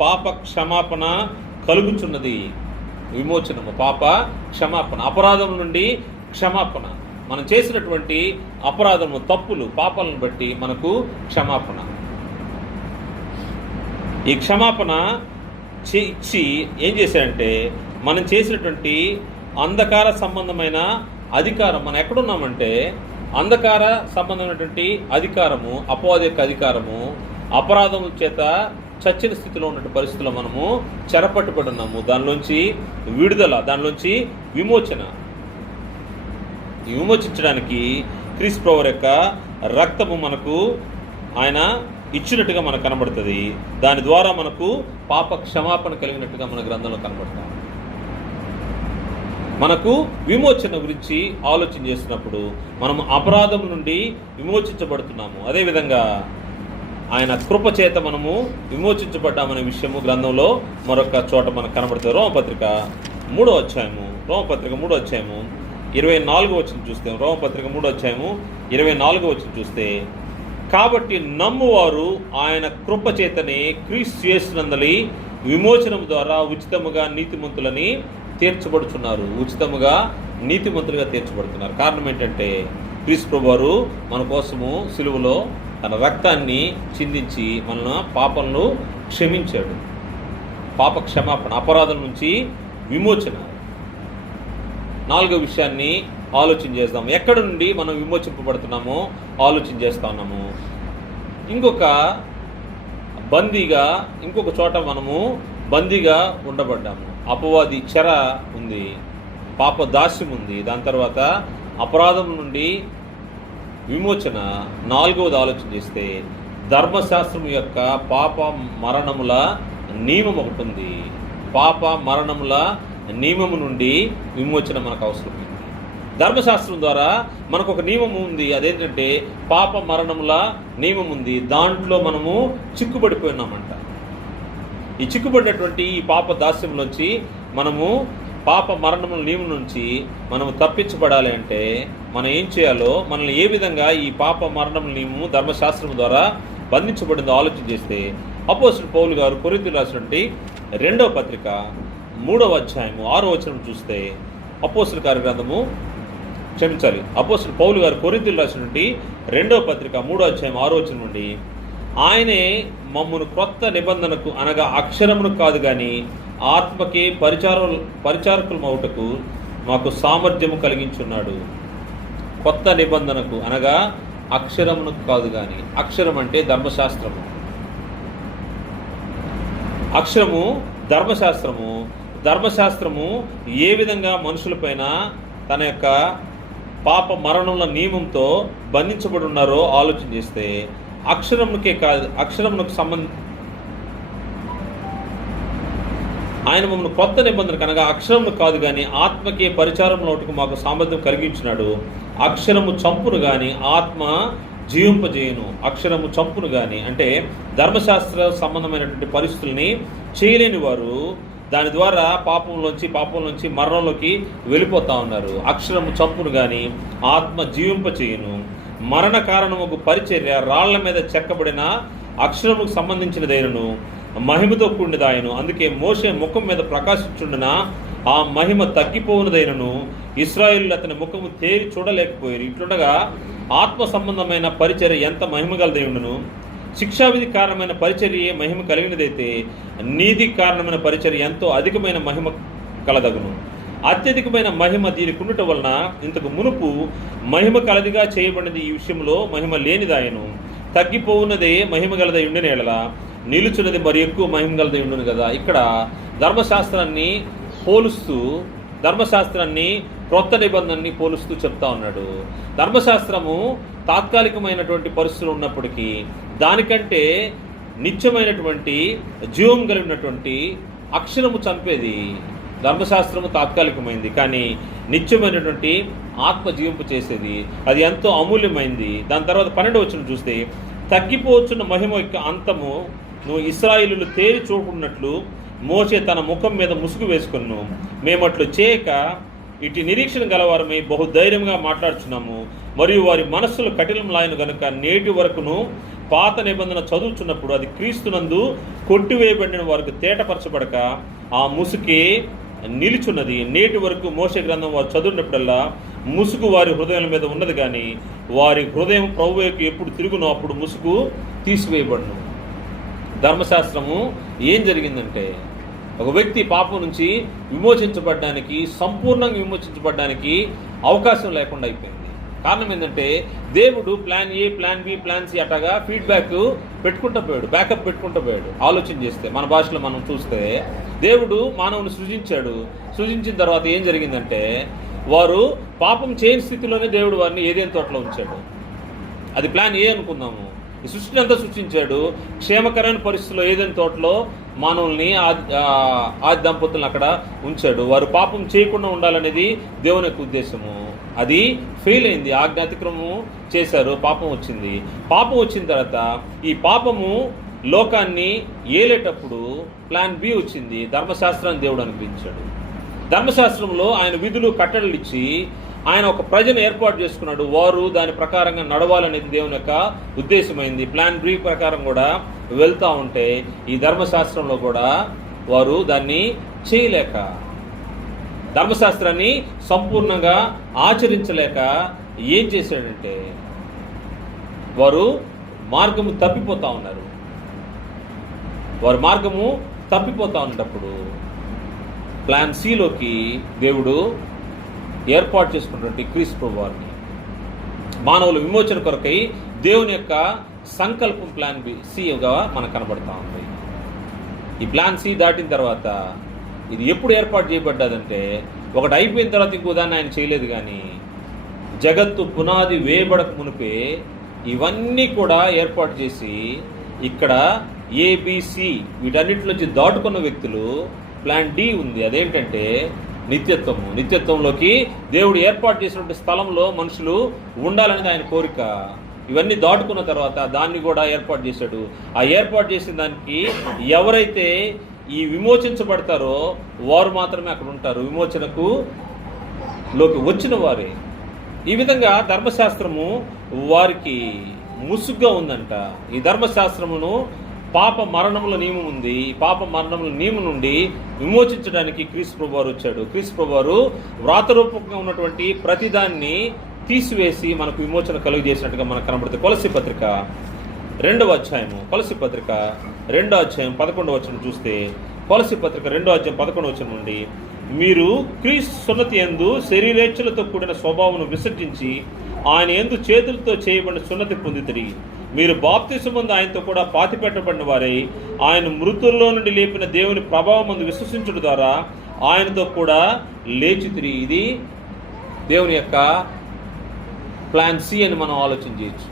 పాప క్షమాపణ కలుగుచున్నది. విమోచనము, పాప క్షమాపణ, అపరాధం నుండి క్షమాపణ. మనం చేసినటువంటి అపరాధము, తప్పులు, పాపాలను బట్టి మనకు క్షమాపణ. ఈ క్షమాపణ ఇచ్చి ఏం చేశాడంటే మనం చేసినటువంటి అంధకార సంబంధమైన అధికారం, మనం ఎక్కడున్నామంటే అంధకార సంబంధమైనటువంటి అధికారము, అపవాది యొక్క అధికారము, అపరాధముల చేత చచ్చిన స్థితిలో ఉన్నటువంటి పరిస్థితుల్లో మనము చెరపట్టుబడి ఉన్నాము. దానిలోంచి విడుదల, దానిలోంచి విమోచన. విమోచించడానికి క్రీస్తు ప్రభువు యొక్క రక్తము మనకు ఆయన ఇచ్చినట్టుగా మనకు కనబడుతుంది. దాని ద్వారా మనకు పాప క్షమాపణ కలిగినట్టుగా మన గ్రంథంలో కనబడతాం. మనకు విమోచన గురించి ఆలోచన చేసినప్పుడు మనం అపరాధం నుండి విమోచించబడుతున్నాము. అదేవిధంగా ఆయన కృప చేత మనము విమోచించబడ్డామనే విషయము గ్రంథంలో మరొక చోట మనకు కనబడుతుంది. రోమపత్రిక 3వ అధ్యాయము, రోమపత్రిక 3వ అధ్యాయము 24వ వచనం చూస్తే, రోమపత్రిక 3వ అధ్యాయము 24వ వచనం చూస్తే, కాబట్టి నమ్మువారు ఆయన కృప చేతనే క్రీస్తు యేసునందలి విమోచనం ద్వారా ఉచితముగా నీతిమంతులని తీర్చబడుచున్నారు. ఉచితముగా నీతిమంతులుగా తీర్చబడుతున్నారు. కారణం ఏంటంటే క్రీస్తు ప్రభువారు మన కోసము సిలువలో తన రక్తాన్ని చిందించి మన పాపలను క్షమించాడు. పాప క్షమాపణ, అపరాధం నుంచి విమోచన. 4వ విషయాన్ని ఆలోచన చేద్దాం. ఎక్కడి నుండి మనం విమోచింపబడుతున్నామో ఆలోచన చేస్తా ఉన్నాము. ఇంకొక చోట మనము బందీగా ఉండబడ్డాము. అపవాది చెర ఉంది, పాప దాస్యం ఉంది. దాని తర్వాత అపరాధం నుండి విమోచన. 4వది ఆలోచన చేస్తే ధర్మశాస్త్రం యొక్క పాప మరణముల నియమం ఒకటి ఉంది. పాప మరణముల నియమము నుండి విమోచన మనకు అవసరమైంది. ధర్మశాస్త్రం ద్వారా మనకు ఒక నియమం ఉంది, అదేంటంటే పాప మరణముల నియమం ఉంది. దాంట్లో మనము చిక్కుబడిపోయినామంట. ఈ చిక్కుబడినటువంటి ఈ పాప దాస్యంలోంచి మనము పాప మరణముల నియమం నుంచి మనము తప్పించబడాలి అంటే మనం ఏం చేయాలో, మనల్ని ఏ విధంగా ఈ పాప మరణముల నియమము ధర్మశాస్త్రం ద్వారా బంధించబడిందో ఆలోచన చేస్తే అపోస్తలుడు పౌలు గారు కొరింథీయులకు రాసినటువంటి 2వ పత్రిక 3వ అధ్యాయము 6వ వచనం చూస్తే అపోస్తలుల కార్యగ్రంథము అపోస్తలుడు పౌలు గారు కొరింథీయులకు రాసినటువంటి 2వ పత్రిక 3వ అధ్యాయం 6వ వచనం నుండి, ఆయనే మమ్మను క్రొత్త నిబంధనకు అనగా అక్షరమును కాదు కానీ ఆత్మకే పరిచారకులమవుటకు మాకు సామర్థ్యము కలిగించున్నాడు. కొత్త నిబంధనకు అనగా అక్షరమును కాదు కానీ, అక్షరం అంటే ధర్మశాస్త్రము, అక్షరము ధర్మశాస్త్రము. ధర్మశాస్త్రము ఏ విధంగా మనుషులపైన తన యొక్క పాప మరణముల నియమంతో బంధించబడి ఉన్నారో ఆలోచన చేస్తే అక్షరమునకే కాదు, అక్షరమునకు ఆయన మమ్మల్ని కొత్త నిబంధన కనుక అక్షరము కాదు కానీ ఆత్మకే పరిచారంలోటుకు మాకు సామర్థ్యం కలిగించినాడు. అక్షరము చంపును కానీ ఆత్మ జీవింపజేయును. అక్షరము చంపును కానీ అంటే ధర్మశాస్త్ర సంబంధమైనటువంటి పరిస్థితుల్ని చేయలేని వారు దాని ద్వారా పాపంలోంచి మరణంలోకి వెళ్ళిపోతా ఉన్నారు. అక్షరము చంపును కానీ ఆత్మ జీవింపచేయును. మరణ కారణముకు పరిచర్య రాళ్ల మీద చెక్కబడిన అక్షరముకు సంబంధించినదైనను మహిమతో కూడినదాయను. అందుకే మోషే ముఖం మీద ప్రకాశించుండిన ఆ మహిమ తగ్గిపోవునదైనను ఇశ్రాయేలు అతని ముఖము తేరి చూడలేకపోయారు. ఇట్లుండగా ఆత్మ సంబంధమైన పరిచర్య ఎంత మహిమగలదైనను, శిక్షావిధి కారణమైన పరిచర్యే మహిమ కలిగినదైతే నీతి కారణమైన పరిచర్య ఎంతో అధికమైన మహిమ కలదగును. అత్యధికమైన మహిమ దీనికి ఉండటం వలన ఇంతకు మునుపు మహిమ కలదిగా చేయబడినది ఈ విషయంలో మహిమ లేనిదాయను. తగ్గిపోవున్నదే మహిమ గలదై ఉండిన ఎడలా నిలుచున్నది మరి ఎక్కువ మహిమ గలదై ఉండును కదా. ఇక్కడ ధర్మశాస్త్రాన్ని క్రొత్త నిబంధనని పోలుస్తూ చెప్తా ఉన్నాడు. ధర్మశాస్త్రము తాత్కాలికమైనటువంటి పరిస్థితులు ఉన్నప్పటికీ దానికంటే నిత్యమైనటువంటి జీవం కలిగినటువంటి అక్షరము చంపేది. ధర్మశాస్త్రము తాత్కాలికమైంది కానీ నిత్యమైనటువంటి ఆత్మ జీవింపు చేసేది, అది ఎంతో అమూల్యమైంది. దాని తర్వాత 12వ వచనం చూస్తే, తగ్గిపోవచ్చున్న మహిమ యొక్క అంతము నువ్వు ఇశ్రాయేలులు తేరి చూడకున్నట్లు మోషే తన ముఖం మీద ముసుగు వేసుకున్నాను. మేమట్లు చేయక ఇటు నిరీక్షణ గలవారమై బహుధైర్యంగా మాట్లాడుచున్నాము. మరియు వారి మనస్సులు కఠినంలాయను గనుక నేటి వరకును పాత నిబంధన చదువుచున్నప్పుడు అది క్రీస్తునందు కొట్టివేయబడిన వారికి తేటపరచబడక ఆ ముసుకే నిలుచున్నది. నేటి వరకు మోషే గ్రంథం వారు చదివినప్పుడల్లా ముసుగు వారి హృదయాల మీద ఉన్నది కానీ వారి హృదయం ప్రభువుకు ఎప్పుడు తిరుగునో అప్పుడు ముసుగు తీసివేయబడును. ధర్మశాస్త్రము ఏం జరిగిందంటే ఒక వ్యక్తి పాపం నుంచి సంపూర్ణంగా విమోచించబడ్డానికి అవకాశం లేకుండా అయిపోయింది. కారణం ఏంటంటే దేవుడు plan A, plan B, plan C అట్టగా ఫీడ్బ్యాక్ పెట్టుకుంటూ పోయాడు, బ్యాకప్ పెట్టుకుంటూ పోయాడు. ఆలోచన చేస్తే మన భాషలో మనం చూస్తే దేవుడు మానవుని సృజించిన తర్వాత ఏం జరిగిందంటే వారు పాపం చేయని స్థితిలోనే దేవుడు వారిని ఏదైనా తోటలో ఉంచాడు. అది ప్లాన్ ఏ అనుకుందాము. ఈ సృష్టిని అంతా సృష్టించాడు. క్షేమకరమైన పరిస్థితుల్లో ఏదైనా తోటలో మానవుల్ని ఆది దంపతులను అక్కడ ఉంచాడు. వారు పాపం చేయకుండా ఉండాలనేది దేవుని యొక్క ఉద్దేశము. అది ఫెయిల్ అయింది. ఆజ్ఞాతిక్రమము చేశారు, పాపం వచ్చింది. పాపం వచ్చిన తర్వాత ఈ పాపము లోకాన్ని ఏలేటప్పుడు ప్లాన్ బి వచ్చింది. ధర్మశాస్త్రాన్ని దేవుడు అనిపించాడు. ధర్మశాస్త్రంలో ఆయన విధులు కట్టడలు ఇచ్చి ఆయన ఒక ప్రజను ఏర్పాటు చేసుకున్నాడు. వారు దాని ప్రకారంగా నడవాలనేది దేవుని యొక్క ఉద్దేశమైంది. ప్లాన్ బి ప్రకారం కూడా వెళ్తూ ఉంటే ఈ ధర్మశాస్త్రంలో కూడా వారు దాన్ని చేయలేక, ధర్మశాస్త్రాన్ని సంపూర్ణంగా ఆచరించలేక ఏం చేశాడంటే వారు మార్గము తప్పిపోతూ ఉన్నారు. వారి మార్గము తప్పిపోతూ ఉన్నప్పుడు ప్లాన్ సిలోకి దేవుడు ఏర్పాటు చేసుకున్నటువంటి క్రీస్తు ప్రభువు వారిని మానవుల విమోచన కొరకై దేవుని యొక్క సంకల్పం ప్లాన్ బి సిగా మనకు కనబడతా ఉంది. ఈ ప్లాన్ సి దాటిన తర్వాత ఇది ఎప్పుడు ఏర్పాటు చేయబడ్డదంటే ఒకటి అయిపోయిన తర్వాత ఇంకో దాన్ని ఆయన చేయలేదు. కానీ జగత్తు పునాది వేయబడక మునిపే ఇవన్నీ కూడా ఏర్పాటు చేసి ఇక్కడ ఏబిసి వీటన్నిటిలోంచి దాటుకున్న వ్యక్తులు ప్లాన్ డి ఉంది. అదేంటంటే నిత్యత్వము. నిత్యత్వంలోకి దేవుడు ఏర్పాటు చేసినటువంటి స్థలంలో మనుషులు ఉండాలనేది ఆయన కోరిక. ఇవన్నీ దాటుకున్న తర్వాత దాన్ని కూడా ఏర్పాటు చేశాడు. ఆ ఏర్పాటు చేసిన దానికి ఎవరైతే ఈ విమోచించబడతారో వారు మాత్రమే అక్కడ ఉంటారు, విమోచనకు లోకి వచ్చిన వారే. ఈ విధంగా ధర్మశాస్త్రము వారికి ముసుగ్గా ఉందంట. ఈ ధర్మశాస్త్రమును పాప మరణముల నియమం ఉంది. ఈ పాప మరణముల నియమం నుండి విమోచించడానికి క్రీస్తు ప్రభువారు వచ్చాడు. క్రీస్తు ప్రభువారు వ్రాతరూపంగా ఉన్నటువంటి ప్రతిదాన్ని తీసివేసి మనకు విమోచన కలుగజేసినట్టుగా మనకు కనబడుతుంది. కొలస్సీ పత్రిక 2వ అధ్యాయము, కొలస్సీ పత్రిక 2వ అధ్యాయం 11వ వచనం చూస్తే, కొలస్సీ పత్రిక 2వ అధ్యాయం 11వ వచనం నుండి, మీరు క్రీస్తు సున్నతి యందు శరీరేచ్ఛలతో కూడిన స్వభావమును విసర్జించి ఆయన యందు చేతులతో చేయబడిన సున్నతి పొందితిరి. మీరు బాప్తిసమందు ఆయనతో కూడా పాతిపెట్టబడిన వారై ఆయన మృతుల్లో నుండి లేపిన దేవుని ప్రభావం మందు విశ్వసించడం ద్వారా ఆయనతో కూడా లేచితిరి. ఇది దేవుని యొక్క ప్లాన్ సి అని మనం ఆలోచన చేయొచ్చు.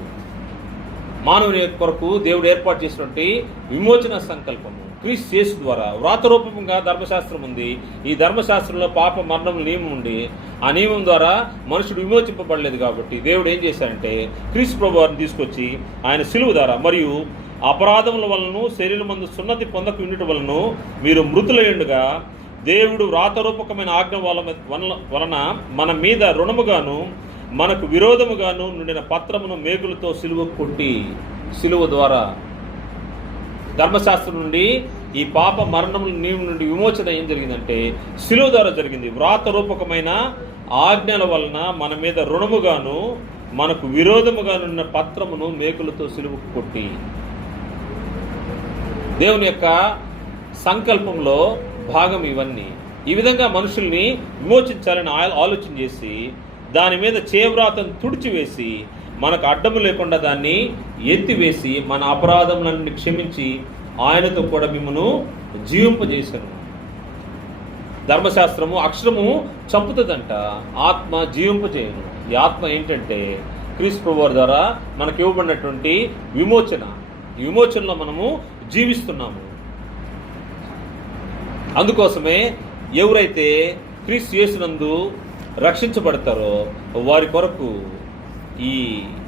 మానవుని కొరకు దేవుడు ఏర్పాటు చేసినటువంటి విమోచన సంకల్పము క్రీస్తు యేసు ద్వారా. వ్రాతరూపంగా ధర్మశాస్త్రం ఉంది. ఈ ధర్మశాస్త్రంలో పాప మరణం నియమం ఉంది. ఆ నియమం ద్వారా మనుషుడు విమోచింపబడలేదు కాబట్టి దేవుడు ఏం చేశాడంటే క్రీస్తు ప్రభువారిని తీసుకొచ్చి ఆయన సిలువ ద్వారా మరియు అపరాధముల వలన శరీరమందు సున్నతి పొందక ఉండటం వలన మీరు మృతులయ్యుండగా దేవుడు వ్రాతరూపకమైన ఆజ్ఞ వలన మన మీద రుణముగాను మనకు విరోధముగాను నుండిన పత్రమును మేకులతో సిలువ కొట్టి, సిలువ ద్వారా ధర్మశాస్త్రం నుండి ఈ పాప మరణముల నియమం నుండి విమోచన ఏం జరిగిందంటే సిలువ ద్వారా జరిగింది. వ్రాతరూపకమైన ఆజ్ఞల వలన మన మీద రుణముగాను మనకు విరోధముగానున్న పత్రమును మేకులతో సిలువ కొట్టి. దేవుని యొక్క సంకల్పంలో భాగం ఇవన్నీ. ఈ విధంగా మనుషుల్ని విమోచించాలని ఆలోచన చేసి దాని మీద చేవ్రాతను తుడిచివేసి మనకు అడ్డము లేకుండా దాన్ని ఎత్తివేసి మన అపరాధములన్నీ క్షమించి ఆయనతో కూడా మిమ్మను జీవింపజేశాను. ధర్మశాస్త్రము అక్షరము చంపుతుందంట, ఆత్మ జీవింపజేయను. ఈ ఆత్మ ఏంటంటే క్రీస్తు ప్రభువారి ద్వారా మనకు ఇవ్వబడినటువంటి విమోచన. ఈ విమోచనలో మనము జీవిస్తున్నాము. అందుకోసమే ఎవరైతే క్రీస్తు యేసునందు రక్షించబడతారో వారి కొరకు ఈ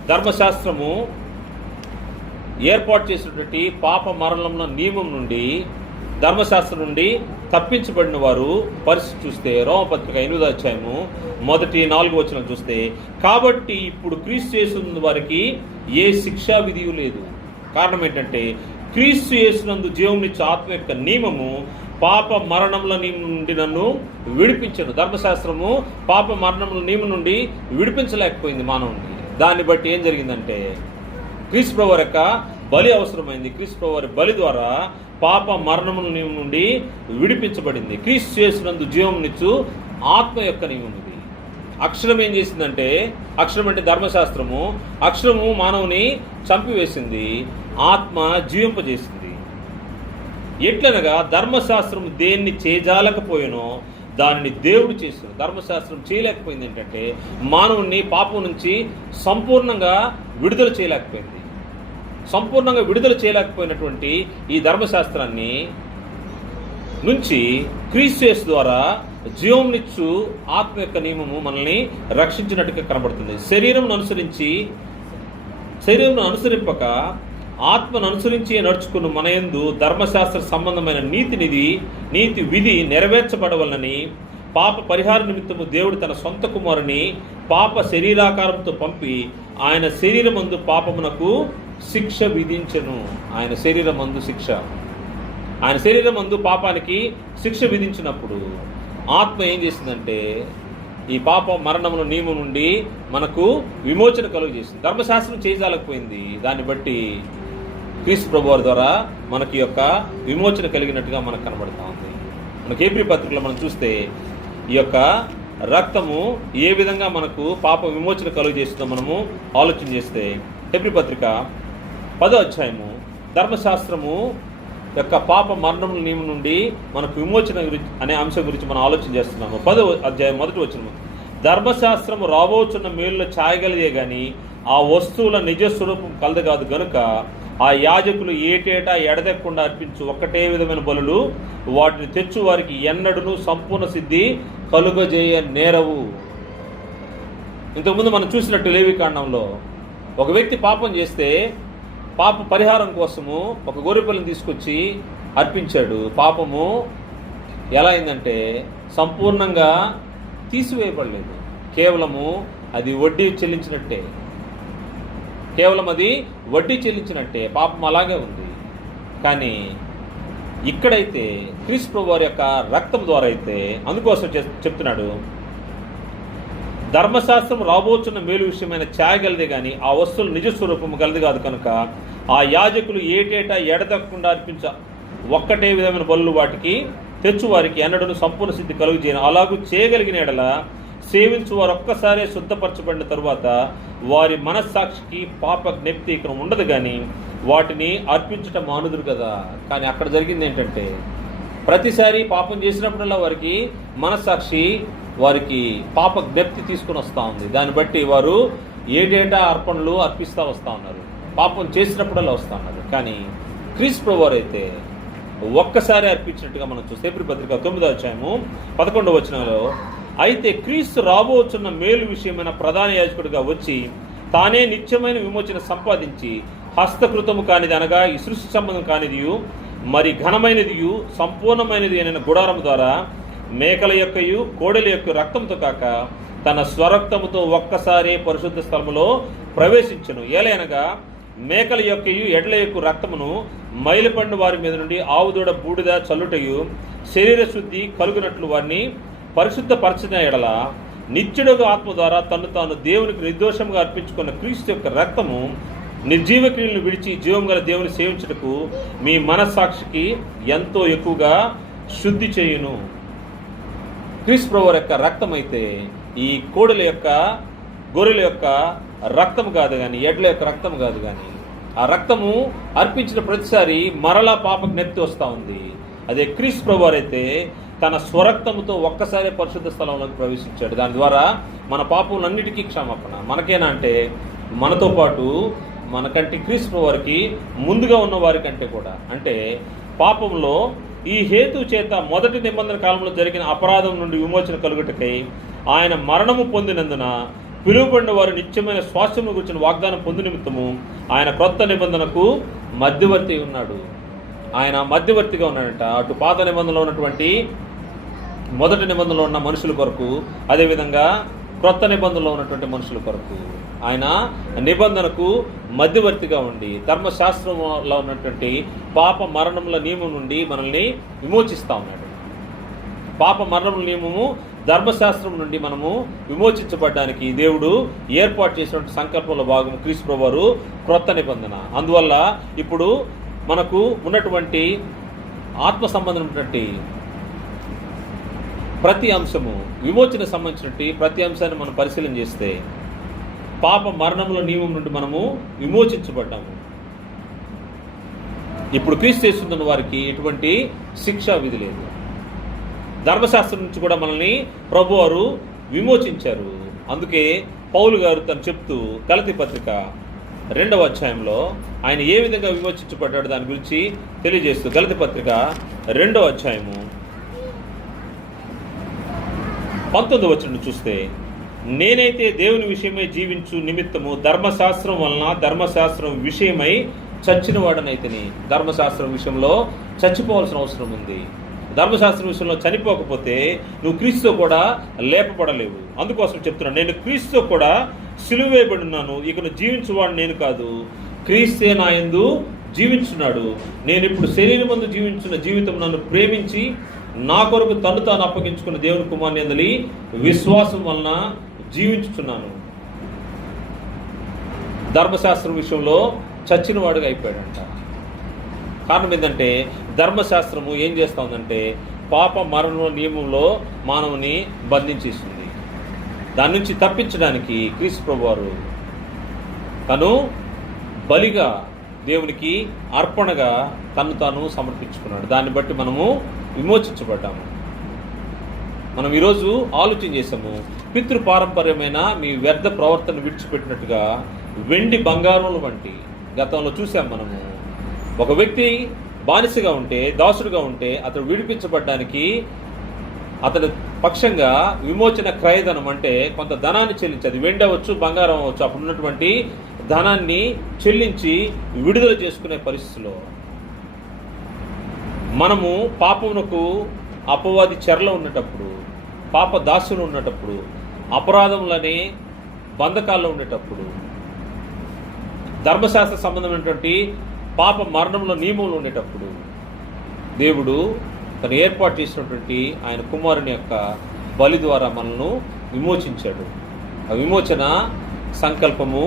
ధర్మశాస్త్రము ఏర్పాటు చేసినటువంటి పాప మరణముల నియమం నుండి, ధర్మశాస్త్రం నుండి తప్పించబడిన వారు పరిస్థితి చూస్తే రోమపత్రిక 8వ అధ్యాయము 1-4 వచనం చూస్తే, కాబట్టి ఇప్పుడు క్రీస్తు యేసునందు వారికి ఏ శిక్షా విధి లేదు. కారణం ఏంటంటే క్రీస్తు యేసునందు జీవమునిచ్చే ఆత్మ యొక్క నియమము పాప మరణముల నియమం నుండి నన్ను విడిపించను. ధర్మశాస్త్రము పాప మరణముల నియమం నుండి విడిపించలేకపోయింది మానవుని. దాన్ని బట్టి ఏం జరిగిందంటే క్రీస్తు ప్రభువారి యొక్క బలి అవసరమైంది. క్రీస్తు ప్రభువారి బలి ద్వారా పాప మరణముల నియమం నుండి విడిపించబడింది. క్రీస్తు యేసునందు జీవమునిచ్చు ఆత్మ యొక్క నియమం ఇది. అక్షరం ఏం చేసిందంటే, అక్షరం అంటే ధర్మశాస్త్రము, అక్షరము మానవుని చంపివేసింది, ఆత్మ జీవింపజేసింది. ఎట్లనగా ధర్మశాస్త్రం దేన్ని చేజాలకపోయినో దాన్ని దేవుడు చేశాడు. ధర్మశాస్త్రం చేయలేకపోయింది ఏంటంటే మానవుని పాపం నుంచి సంపూర్ణంగా విడుదల చేయలేకపోయింది. సంపూర్ణంగా విడుదల చేయలేకపోయినటువంటి ఈ ధర్మశాస్త్రాన్ని నుంచి క్రీస్తు యేసు ద్వారా జీవమునిచ్చు ఆత్మ యొక్క నియమము మనల్ని రక్షించినట్టుగా కనబడుతుంది. శరీరం అనుసరింపక ఆత్మను అనుసరించి నడుచుకున్న మన యందు ధర్మశాస్త్ర సంబంధమైన నీతి విధి నెరవేర్చబడవలనని పాప పరిహార నిమిత్తము దేవుడు తన సొంత కుమారుని పాప శరీరాకారంతో పంపి ఆయన శరీరమందు పాపమునకు శిక్ష విధించెను. ఆయన శరీరమందు పాపానికి శిక్ష విధించినప్పుడు ఆత్మ ఏం చేసిందంటే ఈ పాప మరణముల నియమం నుండి మనకు విమోచన కలుగజేసింది. ధర్మశాస్త్రం చేయజాలకపోయింది. దాన్ని బట్టి క్రీస్తు ప్రభువారి ద్వారా మనకి యొక్క విమోచన కలిగినట్టుగా మనకు కనబడుతూ ఉంది. మనకి హెబ్రీ పత్రికలో మనం చూస్తే ఈ యొక్క రక్తము ఏ విధంగా మనకు పాప విమోచన కలుగజేస్తుందో మనము ఆలోచన చేస్తే, హెబ్రీ పత్రిక 10వ అధ్యాయము ధర్మశాస్త్రము యొక్క పాప మరణముల నియమం నుండి మనకు విమోచన అనే అంశం గురించి మనం ఆలోచన చేస్తున్నాము. 10వ అధ్యాయం 1వ వచనము, ధర్మశాస్త్రము రాబోచున్న మేలులో ఛాయగలిగే గాని ఆ వస్తువుల నిజ స్వరూపం కలదు కాదు గనుక ఆ యాజకులు ఏటేటా ఎడదెక్కకుండా అర్పించు ఒక్కటే విధమైన బలులు వాటిని తెచ్చు వారికి ఎన్నడూను సంపూర్ణ సిద్ధి కలుగజేయ నేరవు. ఇంతకుముందు మనం చూసినట్టు లేవికాండంలో ఒక వ్యక్తి పాపం చేస్తే పాప పరిహారం కోసము ఒక గొర్రెపిల్లని తీసుకొచ్చి అర్పించాడు. పాపము ఎలా అయిందంటే సంపూర్ణంగా తీసివేయబడలేదు, కేవలము అది వడ్డీ చెల్లించినట్టే, కేవలం అది వడ్డీ చెల్లించినట్టే, పాపం అలాగే ఉంది. కానీ ఇక్కడైతే క్రీస్తు ప్రభువు వారి యొక్క రక్తం ద్వారా అయితే, అందుకోసం చెప్తున్నాడు, ధర్మశాస్త్రం రాబోచున్న మేలు విషయమైన ఛాయగలదే కానీ ఆ వస్తువులు నిజ స్వరూపము గలది కాదు కనుక ఆ యాజకులు ఏటేటా ఎడతెక్కకుండా అర్పించ ఒక్కటే విధమైన బలులు వాటికి తెచ్చువారికి ఎన్నడూ సంపూర్ణ సిద్ధి కలుగు చేయను. అలాగూ చేయగలిగిన ఎడల సేవించు వారు ఒక్కసారే శుద్ధపరచబడిన తరువాత వారి మనస్సాక్షికి పాప జ్ఞప్తి ఇక్కడ ఉండదు, కానీ వాటిని అర్పించటం మానుదురు కదా. కానీ అక్కడ జరిగింది ఏంటంటే ప్రతిసారి పాపం చేసినప్పుడల్లా వారికి మనస్సాక్షి వారికి పాప జ్ఞప్తి తీసుకుని వస్తూ ఉంది. దాన్ని బట్టి వారు ఏటేటా అర్పణలు అర్పిస్తూ వస్తూ ఉన్నారు, పాపం చేసినప్పుడల్లా వస్తూ ఉన్నారు. కానీ క్రీస్తు ప్రభువారు అయితే ఒక్కసారి అర్పించినట్టుగా మనం చూస్తే హెబ్రీ పత్రిక 9వ అధ్యాయము 11వ వచనంలో, అయితే క్రీస్తు రాబోచున్న మేలు విషయమైన ప్రధాన యాజకుడిగా వచ్చి తానే నిత్యమైన విమోచన సంపాదించి హస్తకృతము కానిది అనగా ఈ సృష్టి సంబంధం కానిదియు మరి ఘనమైనదియు సంపూర్ణమైనది అయిన గుడారము ద్వారా మేకల యొక్కయు కోడెల యొక్క రక్తంతో కాక తన స్వరక్తముతో ఒక్కసారి పరిశుద్ధ స్థలములో ప్రవేశించను. ఏలైనగా మేకల యొక్కయు ఎడ్ల యొక్క రక్తమును మైలుపండు వారి మీద నుండి ఆవుదూడ బూడిద చల్లుటయు శరీర శుద్ధి కలుగునట్లు వారిని పరిశుద్ధపరచిన ఎడల నిత్యుడుగా ఆత్మ ద్వారా తను తాను దేవునికి నిర్దోషంగా అర్పించుకున్న క్రీస్తు యొక్క రక్తము నిర్జీవ క్రియలను విడిచి జీవం గల దేవుని సేవించుటకు మీ మనస్సాక్షికి ఎంతో ఎక్కువగా శుద్ధి చేయును. క్రీస్తు ప్రభువు యొక్క రక్తం అయితే ఈ కోడెల యొక్క గొర్రెల యొక్క రక్తం కాదు కానీ, ఎడ్ల యొక్క రక్తం కాదు కానీ, ఆ రక్తము అర్పించిన ప్రతిసారి మరలా పాప జ్ఞప్తి వస్తూ ఉంది. అదే క్రీస్తు ప్రభువు అయితే తన స్వరక్తముతో ఒక్కసారి పరిశుద్ధ స్థలంలోకి ప్రవేశించాడు. దాని ద్వారా మన పాపములన్నిటికీ క్షమాపణ. మనకేనా అంటే మనతో పాటు మనకంటే క్రీస్తు ప్రభువుకి ముందుగా ఉన్న వారి కంటే కూడా, అంటే పాపంలో ఈ హేతు చేత మొదటి నిబంధన కాలంలో జరిగిన అపరాధం నుండి విమోచన కలుగుటకై ఆయన మరణము పొందినందున పిలువబడిన వారు నిత్యమైన స్వాస్థ్యము గురించిన వాగ్దానం పొందు నిమిత్తము ఆయన క్రొత్త నిబంధనకు మధ్యవర్తి ఉన్నాడు. ఆయన మధ్యవర్తిగా ఉన్నాడంట. అటు పాత నిబంధనలో ఉన్నటువంటి మొదటి నిబంధనలో ఉన్న మనుషుల కొరకు, అదేవిధంగా క్రొత్త నిబంధనలో ఉన్నటువంటి మనుషుల కొరకు ఆయన నిబంధనకు మధ్యవర్తిగా ఉండి ధర్మశాస్త్రంలో ఉన్నటువంటి పాప మరణముల నియమం నుండి మనల్ని విమోచిస్తూ ఉన్నాడు. పాప మరణముల నియమము ధర్మశాస్త్రం నుండి మనము విమోచించబడడానికి దేవుడు ఏర్పాటు చేసినటువంటి సంకల్పంలో భాగం క్రీస్తు ప్రభువు క్రొత్త నిబంధన. అందువల్ల ఇప్పుడు మనకు ఉన్నటువంటి ఆత్మ సంబంధమైనటువంటి ప్రతి అంశము, విమోచన సంబంధించినటువంటి ప్రతి అంశాన్ని మనం పరిశీలన చేస్తే పాప మరణముల నియమం నుండి మనము విమోచించబడ్డాము. ఇప్పుడు క్రీస్తు యేసునందు వారికి ఎటువంటి శిక్షా విధి లేదు. ధర్మశాస్త్రం నుంచి కూడా మనల్ని ప్రభువారు విమోచించారు. అందుకే పౌలు గారు తను చెప్తూ గలతీ పత్రిక 2వ అధ్యాయంలో ఆయన ఏ విధంగా విమోచించబడ్డాడు దాని గురించి తెలియజేస్తూ గలతీ పత్రిక 2వ అధ్యాయము 19వ వచనం చూస్తే, నేనైతే దేవుని విషయమై జీవించు నిమిత్తము ధర్మశాస్త్రం వలన ధర్మశాస్త్రం విషయమై చచ్చిన వాడనైతేని. ధర్మశాస్త్రం విషయంలో చచ్చిపోవాల్సిన అవసరం ఉంది. ధర్మశాస్త్రం విషయంలో చనిపోకపోతే నువ్వు క్రీస్తుతో కూడా లేపబడలేవు. అందుకోసం చెప్తున్నాను, నేను క్రీస్తుతో కూడా సిలువ వేయబడి ఉన్నాను. ఇకను జీవించువాడు నేను కాదు, క్రీస్తే నా యందు జీవించున్నాడు. నేను ఇప్పుడు శరీరమందు జీవించిన జీవితం నన్ను ప్రేమించి నా కొరకు తను తాను అప్పగించుకున్న దేవుని కుమారుని యందలి విశ్వాసం వలన జీవించుచున్నాను. ధర్మశాస్త్రం విషయంలో చచ్చిన వాడుగా అయిపోయాడంట. కారణం ఏంటంటే ధర్మశాస్త్రము ఏం చేస్తూ ఉందంటే పాప మరణ నియమంలో మానవుని బంధించేస్తుంది. దాని నుంచి తప్పించడానికి క్రీస్తు ప్రభువారు తను బలిగా దేవునికి అర్పణగా తను తాను సమర్పించుకున్నాడు. దాన్ని బట్టి మనము విమోచించబడ్డాము. మనం ఈరోజు ఆలోచన చేసాము, పితృపారంపర్యమైన మీ వ్యర్థ ప్రవర్తన విడిచిపెట్టినట్టుగా వెండి బంగారముల వంటి గతంలో చూసాం మనము. ఒక వ్యక్తి బానిసగా ఉంటే, దాసుడుగా ఉంటే అతడు విడిపించబడ్డానికి అతని పక్షంగా విమోచన క్రయధనం అంటే కొంత ధనాన్ని చెల్లించి, అది వెండి అవ్వచ్చు, బంగారం అవ్వచ్చు, అప్పుడు ఉన్నటువంటి ధనాన్ని చెల్లించి విడుదల చేసుకునే పరిస్థితిలో మనము పాపమునకు అపవాది చెరలో ఉన్నటప్పుడు, పాప దాసులు ఉన్నటప్పుడు, అపరాధములనే బంధకాల్లో ఉండేటప్పుడు, ధర్మశాస్త్ర సంబంధమైనటువంటి పాప మరణంలో నియమంలో ఉండేటప్పుడు దేవుడు తను ఏర్పాటు చేసినటువంటి ఆయన కుమారుని యొక్క బలి ద్వారా మనల్ని విమోచించాడు. ఆ విమోచన సంకల్పము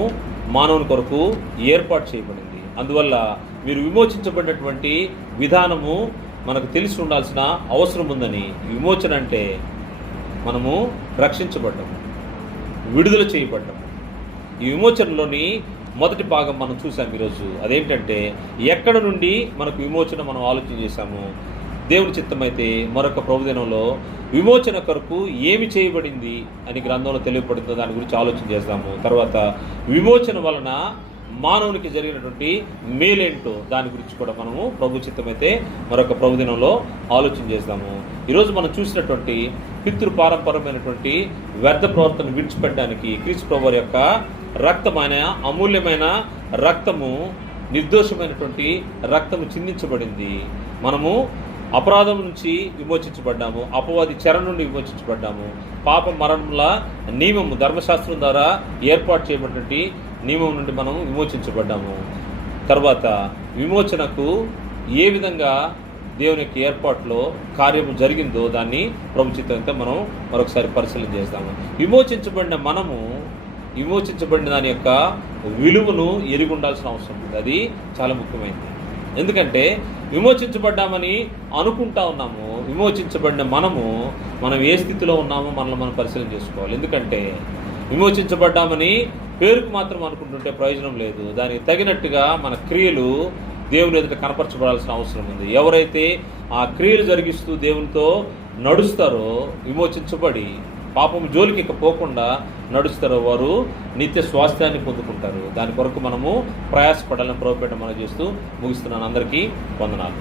మానవుని కొరకు ఏర్పాటు చేయబడింది. అందువల్ల మీరు విమోచించబడినటువంటి విధానము మనకు తెలిసి ఉండాల్సిన అవసరం ఉందని. విమోచన అంటే మనము రక్షించబడ్డాము, విడుదల చేయబడ్డాము. ఈ విమోచనలోని మొదటి భాగం మనం చూసాం ఈరోజు. అదేంటంటే ఎక్కడ నుండి మనకు విమోచన మనం ఆలోచన చేశాము. దేవుని చిత్తమైతే మరొక ప్రభుదినంలో విమోచన కొరకు ఏమి చేయబడింది అని గ్రంథంలో తెలియబడిందో దాని గురించి ఆలోచన చేస్తాము. తర్వాత విమోచన వలన మానవునికి జరిగినటువంటి మేలేంటో దాని గురించి కూడా మనము ప్రభు చిత్తమైతే మరొక ప్రభుదినంలో ఆలోచన చేస్తాము. ఈరోజు మనం చూసినటువంటి పితృపారంపరమైనటువంటి వ్యర్థ ప్రవర్తన విడిచిపెట్టడానికి క్రీస్తు ప్రభు యొక్క రక్తమైన అమూల్యమైన రక్తము, నిర్దోషమైనటువంటి రక్తము చిందించబడింది. మనము అపరాధం నుంచి విమోచించబడ్డాము, అపవాది చెర నుండి విమోచించబడ్డాము. పాప మరణముల నియమము ధర్మశాస్త్రం ద్వారా ఏర్పాటు చేయబడినటువంటి నియమం నుండి మనం విమోచించబడ్డాము. తర్వాత విమోచనకు ఏ విధంగా దేవుని యొక్క ఏర్పాటులో కార్యము జరిగిందో దాన్ని ప్రభుచితంతో మనం మరొకసారి పరిశీలన చేస్తాము. విమోచించబడిన దాని యొక్క విలువను ఎరిగి ఉండాల్సిన అవసరం ఉంది. అది చాలా ముఖ్యమైనది. ఎందుకంటే విమోచించబడ్డామని అనుకుంటా ఉన్నాము. విమోచించబడిన మనం ఏ స్థితిలో ఉన్నామో మనల్ని మనం పరిశీలన చేసుకోవాలి. ఎందుకంటే విమోచించబడ్డామని పేరుకు మాత్రం అనుకుంటుంటే ప్రయోజనం లేదు. దానికి తగినట్టుగా మన క్రియలు దేవుని ఎదుట కనపరచబడాల్సిన అవసరం ఉంది. ఎవరైతే ఆ క్రియలు జరిగిస్తూ దేవునితో నడుస్తారో, విమోచించబడి పాపం జోలికి ఇక పోకుండా నడుస్తారో వారు నిత్య స్వాస్థ్యాన్ని పొందుకుంటారు. దాని కొరకు మనము ప్రయాసపడాలని ప్రభుపేట మనం చేస్తూ ముగిస్తున్నాను. అందరికీ వందనాలు.